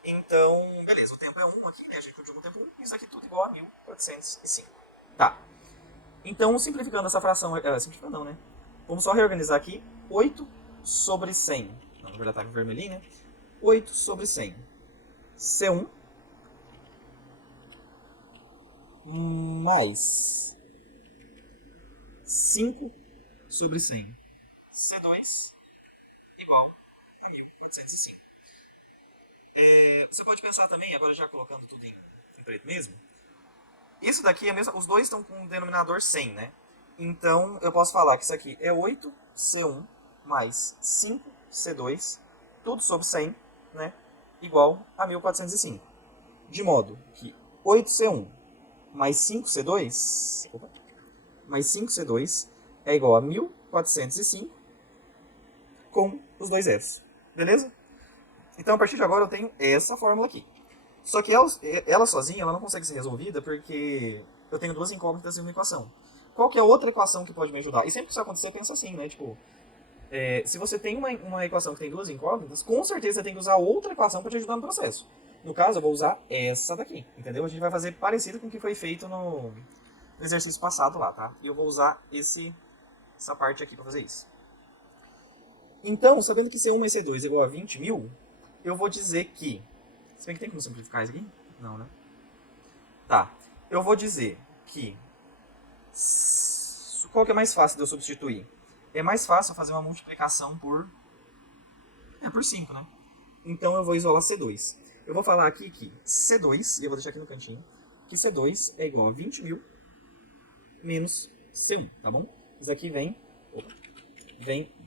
Então, beleza, o tempo é 1 aqui, né? A gente continua o tempo 1, isso aqui tudo igual a 1.405. Tá. Então, simplificando essa fração, simplificando não, né? Vamos só reorganizar aqui. 8 sobre 100. Não, na verdade tá em vermelhinho, né? 8 sobre 100. C1 mais 5 sobre 100. C2 igual a 1.405. Você pode pensar também, agora já colocando tudo em preto mesmo, isso daqui é mesmo, os dois estão com o denominador 100, né? Então eu posso falar que isso aqui é 8C1 mais 5C2, tudo sobre 100, né? Igual a 1.405. De modo que 8C1 mais 5C2, mais 5C2 é igual a 1.405 com os dois zeros. Beleza? Então, a partir de agora, eu tenho essa fórmula aqui. Só que ela sozinha ela não consegue ser resolvida porque eu tenho duas incógnitas em uma equação. Qual que é a outra equação que pode me ajudar? E sempre que isso acontecer, pensa assim, né? Tipo, se você tem uma equação que tem duas incógnitas, com certeza você tem que usar outra equação para te ajudar no processo. No caso, eu vou usar essa daqui, entendeu? A gente vai fazer parecido com o que foi feito no exercício passado lá, tá? E eu vou usar essa parte aqui para fazer isso. Então, sabendo que C1 mais C2 é igual a 20 mil, eu vou dizer que... Se bem que tem como simplificar isso aqui? Não, né? Tá. Eu vou dizer que... Qual que é mais fácil de eu substituir? É mais fácil fazer uma multiplicação por 5, né? Então eu vou isolar C2. Eu vou falar aqui que C2, e eu vou deixar aqui no cantinho, que C2 é igual a 20 mil menos C1, tá bom? Isso aqui vem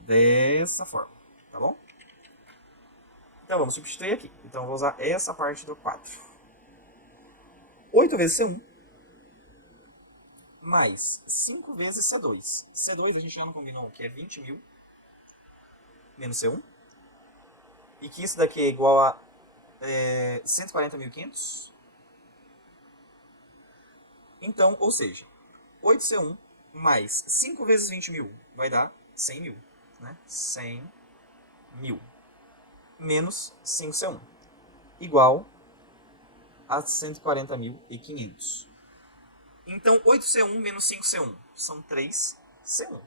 dessa forma, tá bom? Então vamos substituir aqui. Então eu vou usar essa parte do 4. 8 vezes C1 mais 5 vezes C2. C2 a gente já não combinou que é 20 mil menos C1. E que isso daqui é igual a 140.500. Então, ou seja, 8C1 mais 5 vezes 20 mil vai dar 100 mil. Né? 100 mil menos 5C1 igual a 140.500. Então, 8C1 menos 5C1 são 3C1.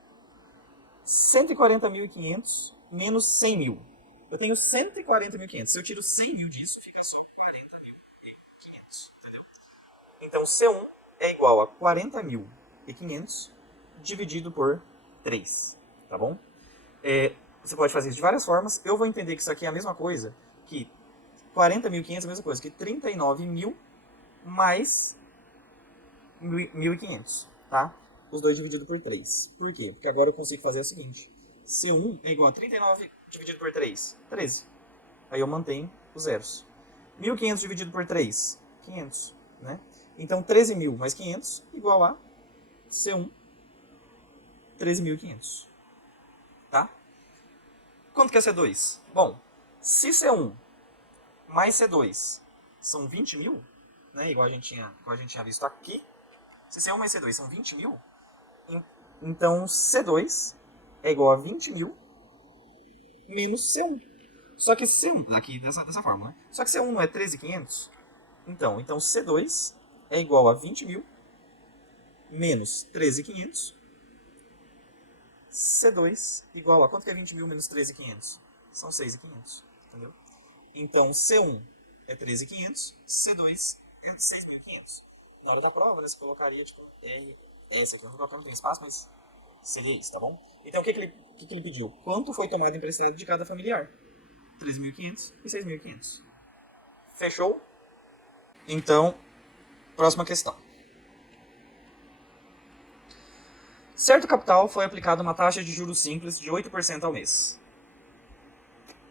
140.500 menos 100 mil. Eu tenho 140.500. Se eu tiro 100 mil disso, fica só 40.500. Entendeu? Então, C1 é igual a 40.500 dividido por 3. Tá bom? Você pode fazer isso de várias formas. Eu vou entender que isso aqui é a mesma coisa que 40.500 é a mesma coisa que 39 mil mais 1.500, tá? Os dois dividido por 3. Por quê? Porque agora eu consigo fazer o seguinte. C1 é igual a 39 dividido por 3, 13. Aí eu mantenho os zeros. 1.500 dividido por 3, 500, né? Então 13.000 mais 500 igual a C1, 13.500, tá? Quanto que é C2? Bom, se C1 mais C2 são 20.000, né? Igual a gente tinha visto aqui. Se C1 mais C2 são 20.000, então C2 é igual a 20.000 menos C1. Só que C1, aqui dessa forma, né? Só que C1 não é 13.500? Então C2 é igual a 20.000 menos 13.500. C2 igual a... Quanto que é 20.000 menos 13.500? São 6.500, entendeu? Então C1 é 13.500, C2 é 6.500. Na hora da prova, né, você colocaria, tipo, esse aqui. Eu não vou colocar, não tem espaço, mas seria isso, tá bom? Então o que ele pediu? Quanto foi tomado emprestado de cada familiar? 13.500 e 6.500. Fechou? Então, próxima questão. Certo capital foi aplicada uma taxa de juros simples de 8% ao mês.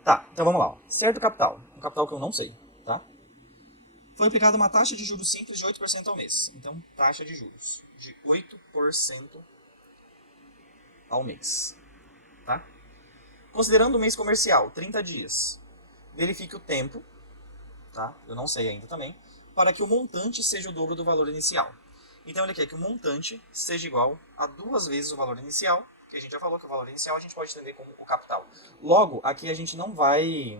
Tá, então vamos lá. Ó. Certo capital, um capital que eu não sei, tá? Foi aplicada uma taxa de juros simples de 8% ao mês. Então, taxa de juros de 8% ao mês, tá? Considerando o mês comercial, 30 dias, verifique o tempo, tá? Eu não sei ainda também, para que o montante seja o dobro do valor inicial. Então ele quer que o montante seja igual a 2 vezes o valor inicial, que a gente já falou que o valor inicial a gente pode entender como o capital. Logo, aqui a gente não vai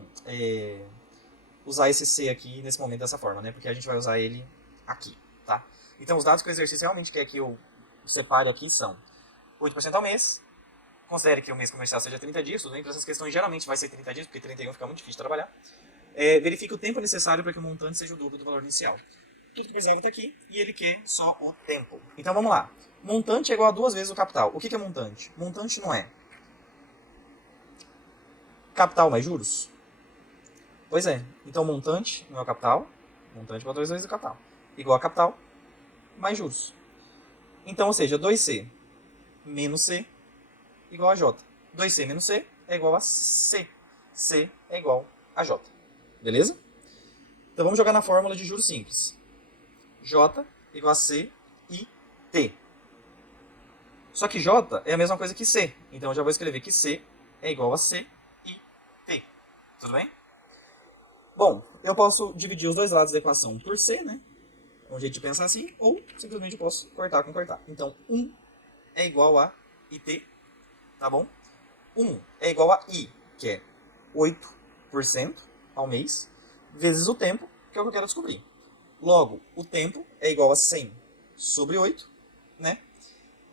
usar esse C aqui nesse momento dessa forma, né? Porque a gente vai usar ele aqui, tá? Então os dados que o exercício realmente quer que eu separe aqui são 8% ao mês. Considere que o mês comercial seja 30 dias, tudo bem? Para essas questões geralmente vai ser 30 dias, porque 31 fica muito difícil de trabalhar. Verifique o tempo necessário para que o montante seja o dobro do valor inicial. Tudo que precisava está aqui e ele quer só o tempo. Então vamos lá. Montante é igual a 2 vezes o capital. O que é montante? Montante não é capital mais juros? Pois é. Então montante não é o capital. Montante igual a 2 vezes o capital. Igual a capital mais juros. Então, ou seja, 2C menos C igual a J. 2C menos C é igual a C. C é igual a J. Beleza? Então vamos jogar na fórmula de juros simples. J igual a C e T. Só que J é a mesma coisa que C. Então eu já vou escrever que C é igual a C e T. Tudo bem? Bom, eu posso dividir os dois lados da equação por C, né? Um jeito de pensar assim. Ou simplesmente eu posso cortar com cortar. Então 1 é igual a IT. Tá bom? 1 é igual a I, que é 8% ao mês, vezes o tempo, que é o que eu quero descobrir. Logo, o tempo é igual a 100 sobre 8, né?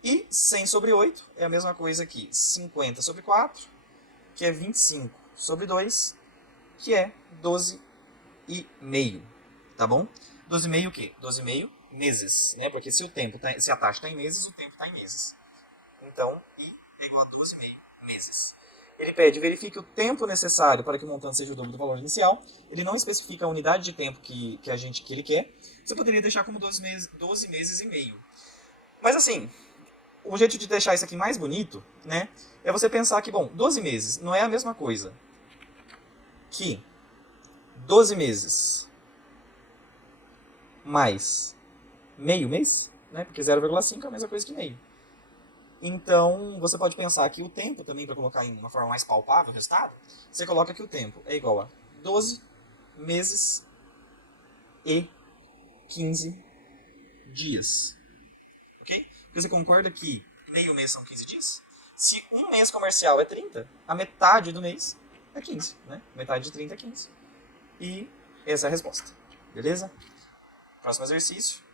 E 100 sobre 8 é a mesma coisa que 50 sobre 4, que é 25 sobre 2, que é 12,5, tá bom? 12,5 o quê? 12,5 meses, né? Porque se a taxa está em meses, o tempo está em meses. Então, I é igual a 12,5 meses. Ele pede, verifique o tempo necessário para que o montante seja o dobro do valor inicial. Ele não especifica a unidade de tempo que ele quer. Você poderia deixar como 12 meses e meio. Mas assim, o jeito de deixar isso aqui mais bonito, né, é você pensar que, bom, 12 meses não é a mesma coisa que 12 meses mais meio mês, né, porque 0,5 é a mesma coisa que meio. Então, você pode pensar que o tempo também, para colocar em uma forma mais palpável o resultado, você coloca que o tempo é igual a 12 meses e 15 dias. Ok? Porque você concorda que meio mês são 15 dias? Se um mês comercial é 30, a metade do mês é 15. Né? Metade de 30 é 15. E essa é a resposta. Beleza? Próximo exercício.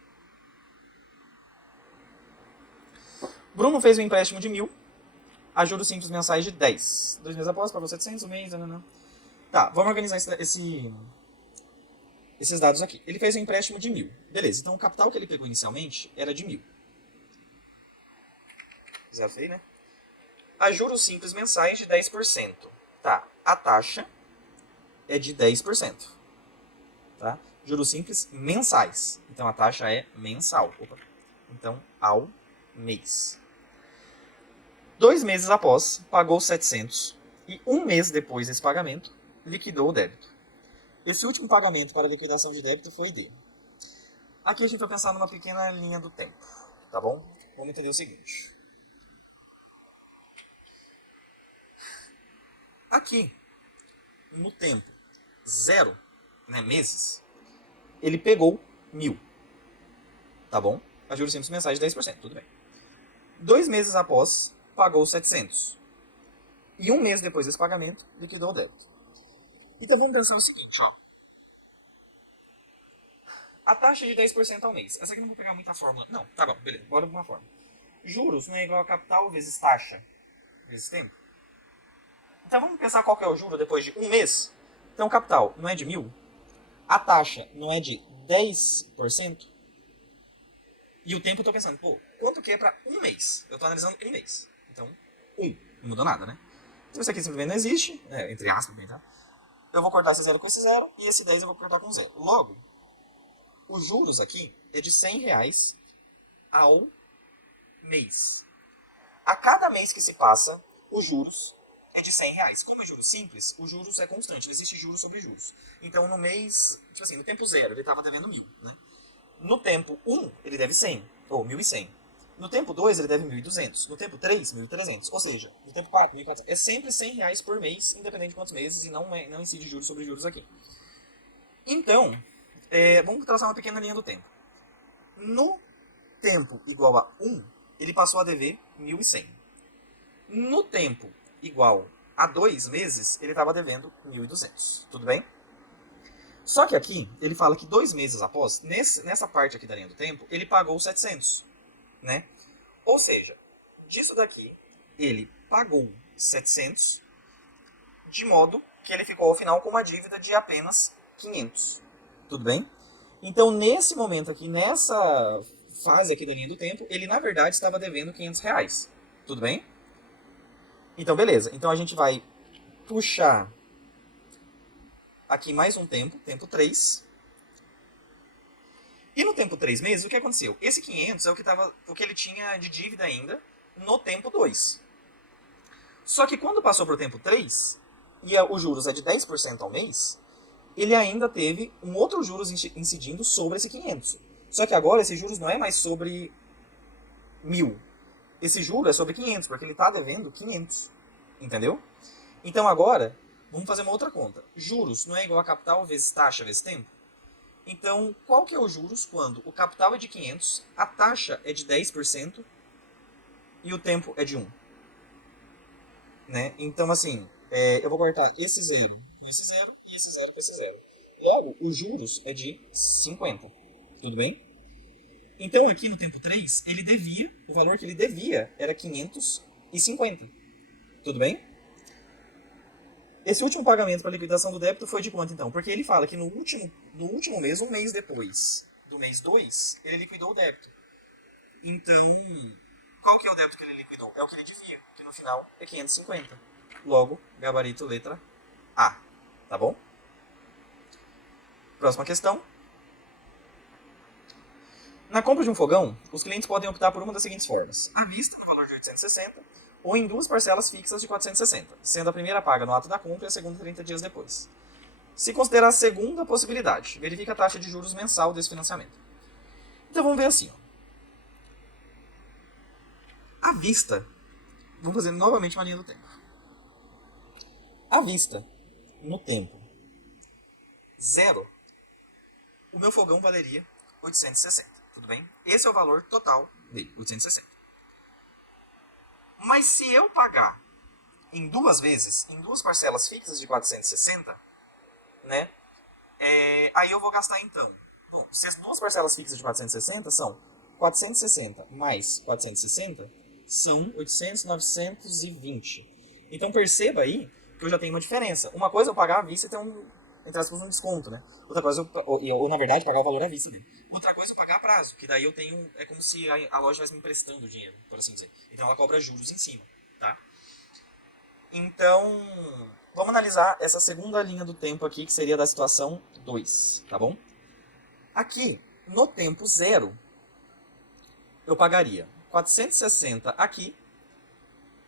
Bruno fez um empréstimo de 1.000 a juros simples mensais de 10. 2 meses após, pagou 700, um mês, não. Tá, vamos organizar esses dados aqui. Ele fez um empréstimo de 1.000. Beleza, então o capital que ele pegou inicialmente era de 1.000. Zero feio, né? A juros simples mensais de 10%. Tá, a taxa é de 10%. Tá? Juros simples mensais. Então a taxa é mensal. Opa. Então, ao mês. 2 meses após, pagou 700. E 1 mês depois desse pagamento, liquidou o débito. Esse último pagamento para liquidação de débito foi D. Aqui a gente vai pensar numa pequena linha do tempo. Tá bom? Vamos entender o seguinte. Aqui, no tempo 0, né, meses, ele pegou 1.000. Tá bom? A juros simples mensais de 10%, tudo bem. 2 meses após, pagou 700. E 1 mês depois desse pagamento, liquidou o débito. Então vamos pensar o seguinte, ó. A taxa de 10% ao mês. Essa aqui eu não vou pegar muita fórmula. Não, tá bom, beleza. Bora pra uma fórmula. Juros não é igual a capital vezes taxa vezes tempo. Então vamos pensar qual que é o juro depois de 1 mês. Então o capital não é de 1.000. A taxa não é de 10%. E o tempo eu tô pensando, pô, quanto que é para 1 mês? Eu tô analisando 1 mês. Então, 1. Não mudou nada, né? Então isso aqui simplesmente não existe, né? Entre aspas, bem, tá? Eu vou cortar esse 0 com esse 0 e esse 10 eu vou cortar com 0. Logo, os juros aqui é de R$100 ao mês. A cada mês que se passa, os juros é de R$100. Como é juros simples, os juros é constante, não existe juros sobre juros. Então no mês, tipo assim, no tempo 0 ele estava devendo 1.000, né? No tempo 1 ele deve 100, ou 1.100. No tempo 2 ele deve 1.200. No tempo 3, 1.300. Ou seja, no tempo 4, 1.400. É sempre R$100 por mês, independente de quantos meses, e não incide juros sobre juros aqui. Então, vamos traçar uma pequena linha do tempo. No tempo igual a 1, ele passou a dever 1.100. No tempo igual a 2 meses, ele estava devendo 1.200. Tudo bem? Só que aqui, ele fala que 2 meses após, nessa parte aqui da linha do tempo, ele pagou 700. Né? Ou seja, disso daqui, ele pagou 700, de modo que ele ficou ao final com uma dívida de apenas 500. Tudo bem? Então, nesse momento aqui, nessa fase aqui da linha do tempo, ele na verdade estava devendo R$500. Tudo bem? Então, beleza. Então, a gente vai puxar aqui mais um tempo, tempo 3. E no tempo 3 meses, o que aconteceu? Esse 500 é o que ele tinha de dívida ainda no tempo 2. Só que quando passou para o tempo 3, e os juros é de 10% ao mês, ele ainda teve um outro juros incidindo sobre esse 500. Só que agora esse juros não é mais sobre 1.000. Esse juro é sobre 500, porque ele está devendo 500. Entendeu? Então agora, vamos fazer uma outra conta. Juros não é igual a capital vezes taxa vezes tempo? Então, qual que é os juros quando o capital é de 500, a taxa é de 10% e o tempo é de 1? Né? Então, assim, eu vou cortar esse 0 com esse 0 e esse 0 com esse 0. Logo, os juros é de 50. Tudo bem? Então, aqui no tempo 3, ele devia, o valor que ele devia era 550. Tudo bem? Esse último pagamento para liquidação do débito foi de quanto, então? Porque ele fala que no último mês, um mês depois do mês 2, ele liquidou o débito. Então, qual que é o débito que ele liquidou? É o que ele devia, que no final é 550. Logo, gabarito letra A. Tá bom? Próxima questão. Na compra de um fogão, os clientes podem optar por uma das seguintes formas. À vista, no valor de 860, ou em 2 parcelas fixas de 460, sendo a primeira paga no ato da compra e a segunda 30 dias depois. Se considerar a segunda possibilidade, verifique a taxa de juros mensal desse financiamento. Então vamos ver assim. Ó. À vista, vamos fazer novamente uma linha do tempo. À vista, no tempo 0, o meu fogão valeria 860. Tudo bem? Esse é o valor total dele, 860. Mas se eu pagar em 2 vezes, em 2 parcelas fixas de 460, né? Aí eu vou gastar então. Bom, se as 2 parcelas fixas de 460 são 460 mais 460, são 800, 920. Então perceba aí que eu já tenho uma diferença. Uma coisa é eu pagar à vista e ter entre aspas, um desconto, né? Outra coisa, ou na verdade, pagar o valor à vista dele. Outra coisa é eu pagar a prazo, que daí eu tenho, é como se a loja estivesse me emprestando dinheiro, por assim dizer. Então ela cobra juros em cima, tá? Então, vamos analisar essa segunda linha do tempo aqui, que seria da situação 2, tá bom? Aqui, no tempo 0, eu pagaria 460 aqui.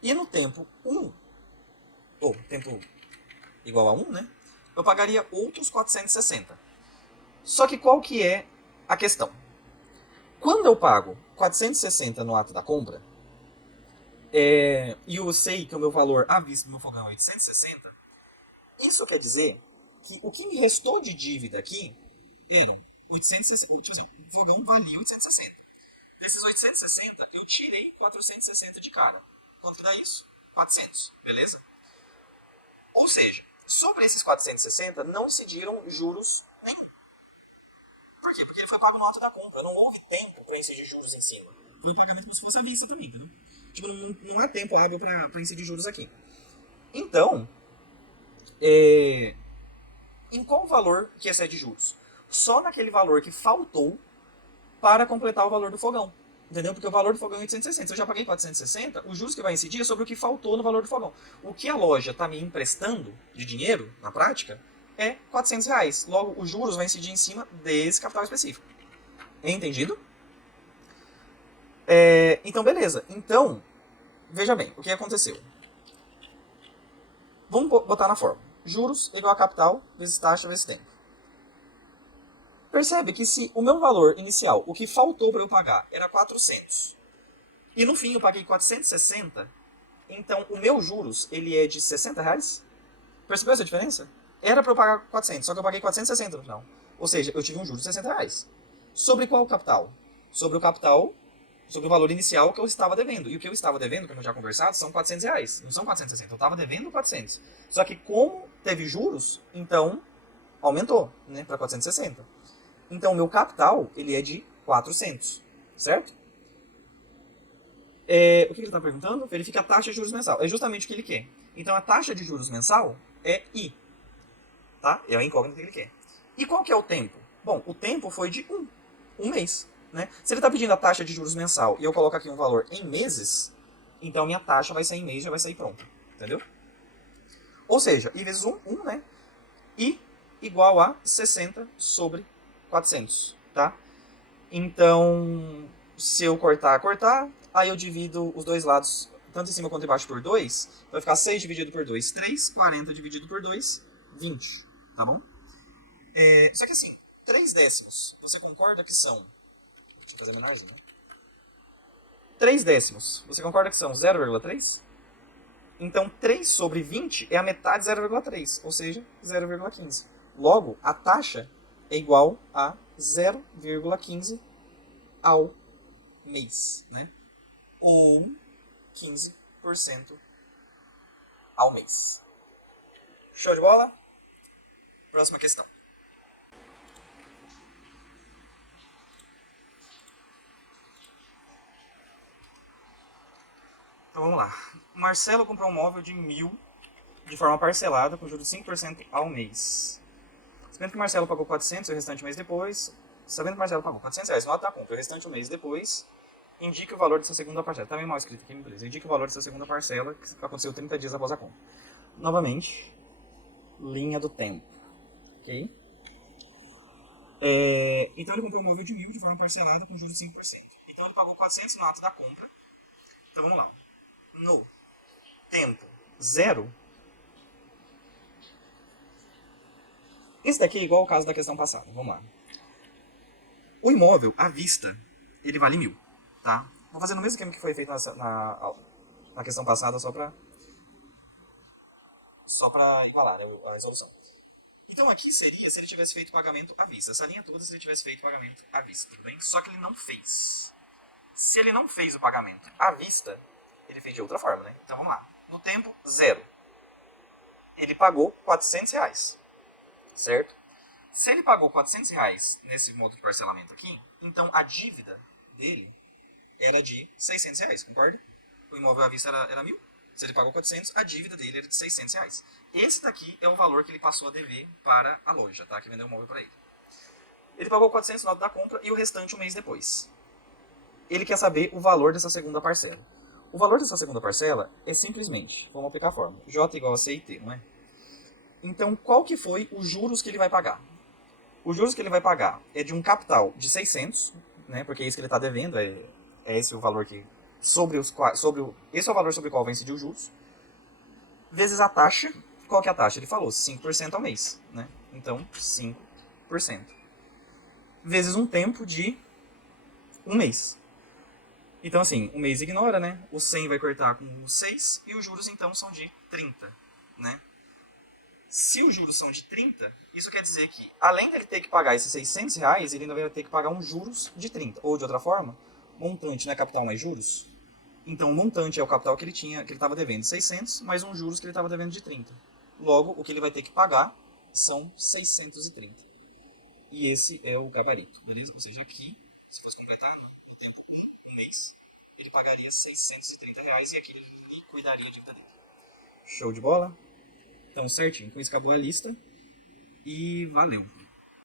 E no tempo 1, ou tempo igual a 1, né? Eu pagaria outros 460. Só que qual que é a questão? Quando eu pago 460 no ato da compra, e eu sei que o meu valor à vista do meu fogão é 860, isso quer dizer que o que me restou de dívida aqui eram 860, tipo assim, o fogão valia 860. Desses 860, eu tirei 460 de cara. Quanto que dá isso? 400, beleza? Ou seja, sobre esses 460 não incidiram juros nenhum. Por quê? Porque ele foi pago no ato da compra. Não houve tempo para incidir juros em cima. Foi um pagamento como se fosse à vista também, entendeu? Tipo, não há tempo hábil para incidir juros aqui. Então, em qual valor que excede juros? Só naquele valor que faltou para completar o valor do fogão. Entendeu? Porque o valor do fogão é 860. Se eu já paguei 460, os juros que vai incidir é sobre o que faltou no valor do fogão. O que a loja está me emprestando de dinheiro, na prática, é R$400. Logo, os juros vão incidir em cima desse capital específico. Entendido? Então, beleza. Então, veja bem, o que aconteceu? Vamos botar na forma. Juros igual a capital vezes taxa vezes tempo. Percebe que se o meu valor inicial, o que faltou para eu pagar, era 400, e no fim eu paguei 460, então o meu juros ele é de R$60? Percebeu essa diferença? Era para eu pagar 400, só que eu paguei 460 no final. Ou seja, eu tive um juros de R$60. Sobre qual capital? Sobre o capital, sobre o valor inicial que eu estava devendo. E o que eu estava devendo, como eu já conversado, são R$400. Não são 460, eu estava devendo 400. Só que como teve juros, então aumentou, né, para 460. Então, o meu capital, ele é de 400, certo? O que ele está perguntando? Verifique a taxa de juros mensal. É justamente o que ele quer. Então, a taxa de juros mensal é I. Tá? É a incógnita que ele quer. E qual que é o tempo? Bom, o tempo foi de um mês. Né? Se ele está pedindo a taxa de juros mensal e eu coloco aqui um valor em meses, então minha taxa vai sair em mês, já vai sair pronta. Entendeu? Ou seja, I vezes 1, né? I igual a 60 sobre 400, tá? Então, se eu cortar, aí eu divido os dois lados, tanto em cima quanto embaixo, por 2, vai ficar 6 dividido por 2, 3, 40 dividido por 2, 20, tá bom? Só que assim, 3 décimos, você concorda que são... Deixa eu fazer menorzinho, né? 3 décimos, você concorda que são 0,3? Então, 3 sobre 20 é a metade de 0,3, ou seja, 0,15. Logo, a taxa é igual a 0,15 ao mês, né? Ou 15% ao mês. Show de bola? Próxima questão. Então vamos lá. Marcelo comprou um móvel de 1.000 de forma parcelada com juros de 5% ao mês. Sabendo que Marcelo pagou 400 e o restante um mês depois, sabendo que Marcelo pagou R$400 no ato da compra e o restante um mês depois, indique o valor de sua segunda parcela. Tá meio mal escrito aqui em inglês. Indique o valor de sua segunda parcela, que aconteceu 30 dias após a compra. Novamente, linha do tempo. Ok? Então ele comprou um móvel de 1.000 de forma parcelada com juros de 5%. Então ele pagou 400 no ato da compra. Então vamos lá. No tempo 0, esse daqui é igual ao caso da questão passada. Vamos lá. O imóvel, à vista, ele vale 1.000. Tá? Vou fazer no mesmo esquema que foi feito na questão passada, só para igualar a resolução. Então aqui seria se ele tivesse feito pagamento à vista. Essa linha toda se ele tivesse feito pagamento à vista, tudo bem? Só que ele não fez. Se ele não fez o pagamento à vista, ele fez de outra forma, né? Então vamos lá. No tempo 0, ele pagou R$400, certo? Se ele pagou R$400 nesse modo de parcelamento aqui, então a dívida dele era de R$600, concorda? O imóvel à vista era 1.000. Se ele pagou 400, a dívida dele era de R$600. Esse daqui é o valor que ele passou a dever para a loja, tá? Que vendeu o móvel para ele. Ele pagou 400 no ato da compra e o restante um mês depois. Ele quer saber o valor dessa segunda parcela. O valor dessa segunda parcela é simplesmente, vamos aplicar a fórmula, J igual a C e T, não é? Então, qual que foi os juros que ele vai pagar? Os juros que ele vai pagar é de um capital de 600, né? Porque é isso que ele está devendo, é esse o valor que esse é o valor sobre o qual vai incidir os juros, vezes a taxa. Qual que é a taxa? Ele falou 5% ao mês, né? Então, 5%. Vezes um tempo de um mês. Então, assim, o mês ignora, né? O 100 vai cortar com o 6 e os juros, então, são de 30, né? Se os juros são de 30, isso quer dizer que, além dele ter que pagar esses R$ 600, ele ainda vai ter que pagar uns juros de 30. Ou, de outra forma, montante não é capital mais juros? Então, o montante é o capital que ele tinha, que ele estava devendo 600, mais uns juros que ele estava devendo de 30. Logo, o que ele vai ter que pagar são 630. E esse é o gabarito, beleza? Ou seja, aqui, se fosse completar no tempo um mês, ele pagaria R$ 630 e aqui ele liquidaria a dívida dele. Show de bola? Então, certinho. Com isso acabou a lista. E valeu.